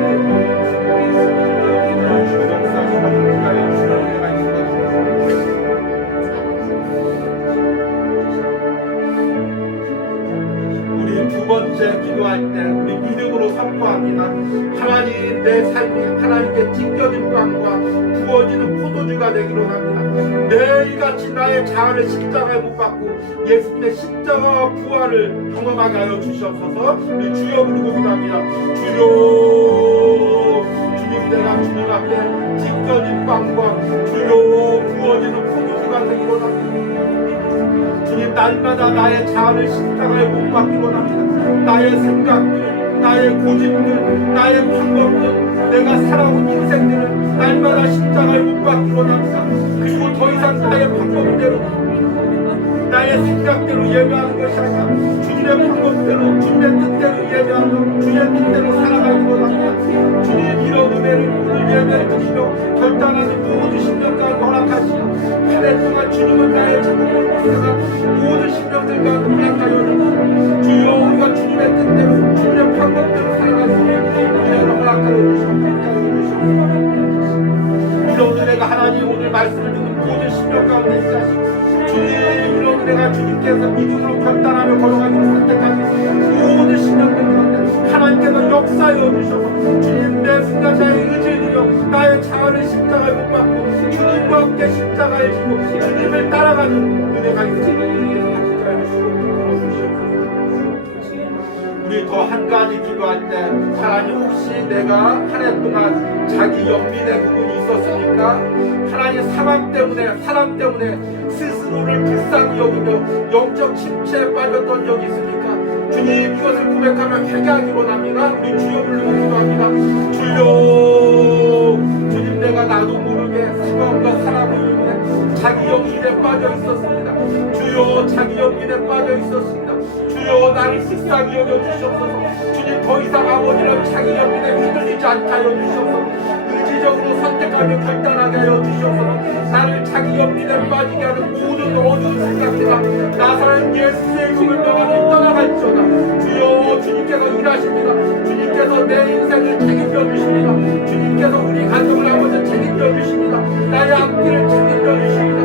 우리 두 번째 기도할 때 우리 믿음으로 선포합니다. 하나님 내 삶이 하나님께 찢겨진 빵과 부어지는 포도주가 되기로 합니다. 매일같이 나의 자아를 십자가에 못 박고 예수님의 십자가와 부활을 경험하게 하여 주시옵소서. 우리 주여 부르고 기도합니다. 주여 주님 내가 주님 앞에 찢겨진 빵과 주여 부어지는 포도주가 되기로 합니다. 주님 날마다 나의 자아를 십자가에 못 박기로 합니다. 나의 생각들, 나의 고집들, 나의 방법들, 내가 살아온 인생들을 날마다 십자가에 못 박기로 합니다. 그리고 더 이상 나의 방법대로 나의 생각대로 예배하는 것이 아니라 주님의 방법대로 주님의 뜻대로 예배하며 주님의 뜻대로 살아가기로 합니다. 주님 이런 은혜를 오늘 예배를 드시며 결단하는 모든 심령 가운데 허락하시며 한 해 동안 주님은 나의 전부를 묵상하 모든 심령들 가운데 허락하여 주시고 주여 우리가 주님의 뜻대로 주님의 방법대로 살아갈 수 있는 은혜를 허락하여 주시옵소서. 이런 은혜가 하나님 오늘 말씀을 듣는 모든 심령 가운데 있게 하시고 주님 이런 은혜가 주님께서 믿음으로 결단하며 걸어가기로 선택하는 모든 심령들 가운데 하나님께서 역사하여 주셔서 주님 내 순간 나의 의지를 들여 나의 자아를 십자가에 못 박고 주님과 함께 십자가에 지고 주님을 따라가는 은혜가 있으니 우리 더 한 가지 기도할 때 하나님 혹시 내가 한 해 동안 자기 연민의 부분이 있었습니까? 하나님 사람 때문에 스스로를 불쌍히 여기며 영적 침체에 빠졌던 적이 있습니까? 주님 이것을 고백하며 회개하기 원합니다. 우리 주여 부르고 기도합니다. 주여 주님 내가 나도 모르게 수고함과 사람을 위해 자기 연민에 빠져 있었습니다. 주여 자기 연민에 빠져 있었습니다. 주여 나를 불쌍히 여겨주시옵소서. 주님 더 이상 아버지는 자기 연민에 휘둘리지 않게 하여 주시옵소서. 의지적으로 선택하며 결단하게 하여 주시옵소서. 나를 자기 연민에 빠지게 하는 모든 어두운 생각들과 나사렛 예수의 이름을 명하니 떠나갈지어다. 주여 주님께서 일하십니다. 주님께서 내 인생을 책임져 주십니다. 주님께서 우리 가정을 아버지 책임져 주십니다. 나의 앞길을 책임져 주십니다.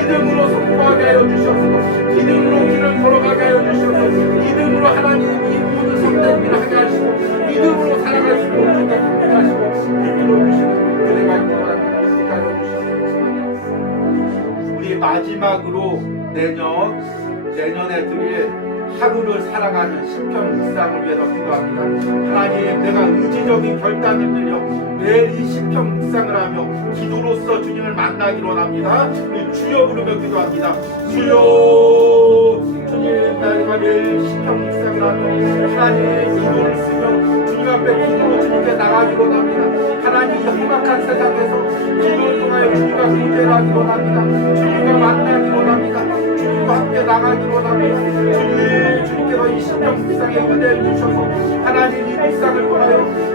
믿음으로 선포하게 하여 주시옵소서. 믿음으로 길을 걸어가게 하여 주시옵소서. 믿음으로 하나님 이 모든 선택을 하게 하시고 믿음으로 살아갈 수 있도록 주님께 하시고 믿음으로 주시는 은혜가 있도록 하여 주시옵소서. 우리 마지막으로 내년에 드릴 하루를 살아가는 시편 묵상을 위해서 기도합니다. 하나님 내가 의지적인 결단을 들여 매일 이 시편 묵상을 하며 기도로서 주님을 만나기로 원합니다. 우리 주여 부르며 기도합니다. 주여 주님 내가 매일 시편 묵상을 하며 하나님의 기도를 쓰며 주님 앞에 기도로 주님께 나가기로 원합니다. 하나님 이 험악한 세상에서 기도를 통하여 주님과 교제하기로 원합니다. 주님과 만나기로 원합니다. 주님과 함께 나가기로 원합니다. 주님께서 이 시편 묵상에 은혜를 주셔서 하나님 이 묵상을 통하여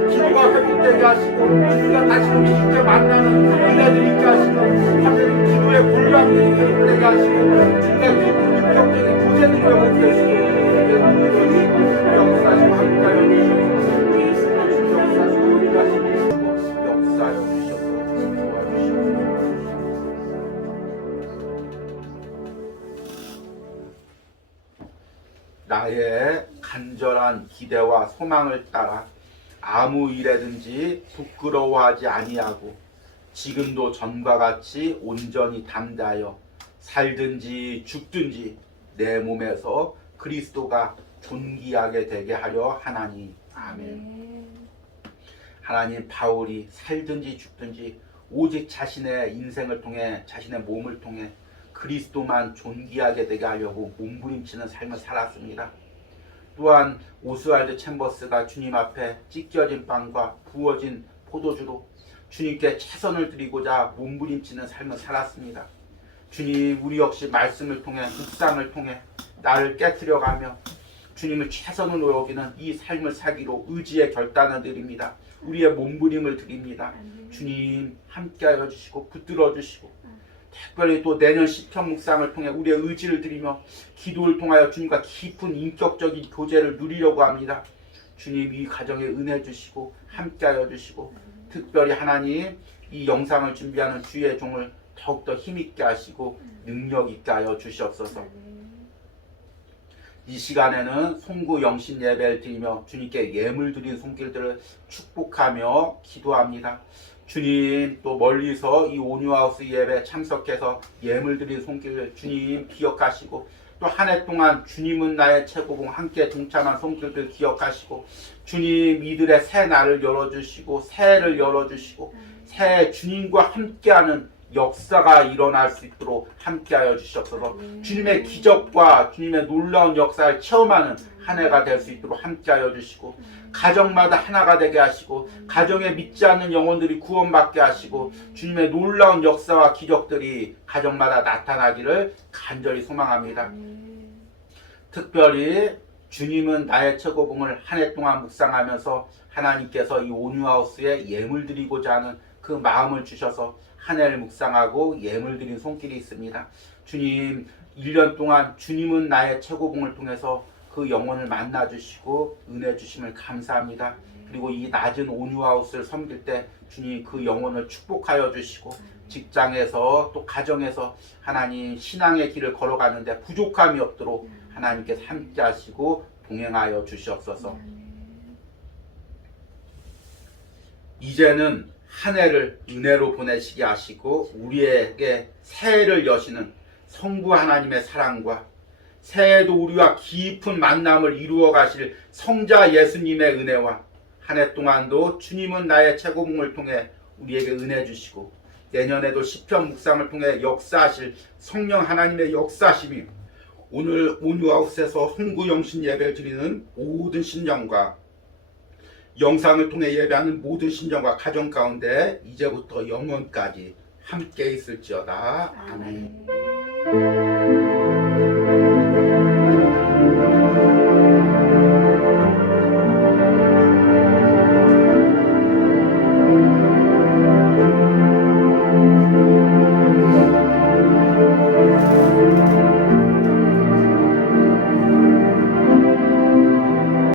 기도가 회복되게 하시고 주님과 다시금 쉽게 만나는 은혜를 있게 하시고 하나님 기도의 불량들이 회복되게 하시고 주님과 깊은 인격적인 교제들이 회복될 수 있도록 역사하시고 함께하여 주시옵소서. 역사하시고 함께하시고 역사하여 주시옵소서. 도와주시옵소서. 나의 간절한 기대와 소망을 따라 아무 일에든지 부끄러워하지 아니하고 지금도 전과 같이 온전히 담대하여 살든지 죽든지 내 몸에서 그리스도가 존귀하게 되게 하려 하나니. 아멘. 하나님 바울이 살든지 죽든지 오직 자신의 인생을 통해 자신의 몸을 통해 그리스도만 존귀하게 되게 하려고 몸부림치는 삶을 살았습니다. 또한 오스왈드 챔버스가 주님 앞에 찢겨진 빵과 부어진 포도주로 주님께 최선을 드리고자 몸부림치는 삶을 살았습니다. 주님 우리 역시 말씀을 통해 묵상을 통해 나를 깨트려가며 주님을 최선으로 여기는 이 삶을 살기로 의지의 결단을 드립니다. 우리의 몸부림을 드립니다. 주님 함께하여 주시고 붙들어 주시고 특별히 또 내년 시편 묵상을 통해 우리의 의지를 드리며 기도를 통하여 주님과 깊은 인격적인 교제를 누리려고 합니다. 주님 이 가정에 은혜 주시고 함께하여 주시고 특별히 하나님 이 영상을 준비하는 주의 종을 더욱더 힘있게 하시고 능력 있게 하여 주시옵소서. 이 시간에는 송구 영신 예배를 드리며 주님께 예물 드린 손길들을 축복하며 기도합니다. 주님 또 멀리서 이 온유하우스 예배 참석해서 예물 드린 손길을 주님 기억하시고 또 한 해 동안 주님은 나의 최고봉 함께 동참한 손길들 기억하시고 주님 이들의 새 날을 열어주시고 새해를 열어주시고 새해 주님과 함께하는 역사가 일어날 수 있도록 함께하여 주시옵소서. 주님의 기적과 주님의 놀라운 역사를 체험하는 한 해가 될 수 있도록 함께하여 주시고 가정마다 하나가 되게 하시고 가정에 믿지 않는 영혼들이 구원받게 하시고 주님의 놀라운 역사와 기적들이 가정마다 나타나기를 간절히 소망합니다. 특별히 주님은 나의 최고봉을 한 해 동안 묵상하면서 하나님께서 이 온유하우스에 예물 드리고자 하는 그 마음을 주셔서 한 해를 묵상하고 예물 드린 손길이 있습니다. 주님 1년 동안 주님은 나의 최고봉을 통해서 그 영혼을 만나주시고 은혜 주심을 감사합니다. 그리고 이 낮은 온유하우스를 섬길 때 주님 그 영혼을 축복하여 주시고 직장에서 또 가정에서 하나님 신앙의 길을 걸어가는데 부족함이 없도록 하나님께서 함께 하시고 동행하여 주시옵소서. 이제는 한 해를 은혜로 보내시게 하시고 우리에게 새해를 여시는 성부 하나님의 사랑과 새해에도 우리와 깊은 만남을 이루어 가실 성자 예수님의 은혜와 한 해 동안도 주님은 나의 최고봉을 통해 우리에게 은혜 주시고 내년에도 시편 묵상을 통해 역사하실 성령 하나님의 역사심이 오늘 온유아웃에서 홍구영신 예배를 드리는 모든 신령과 영상을 통해 예배하는 모든 신령과 가정 가운데 이제부터 영원까지 함께 있을지어다. 아멘.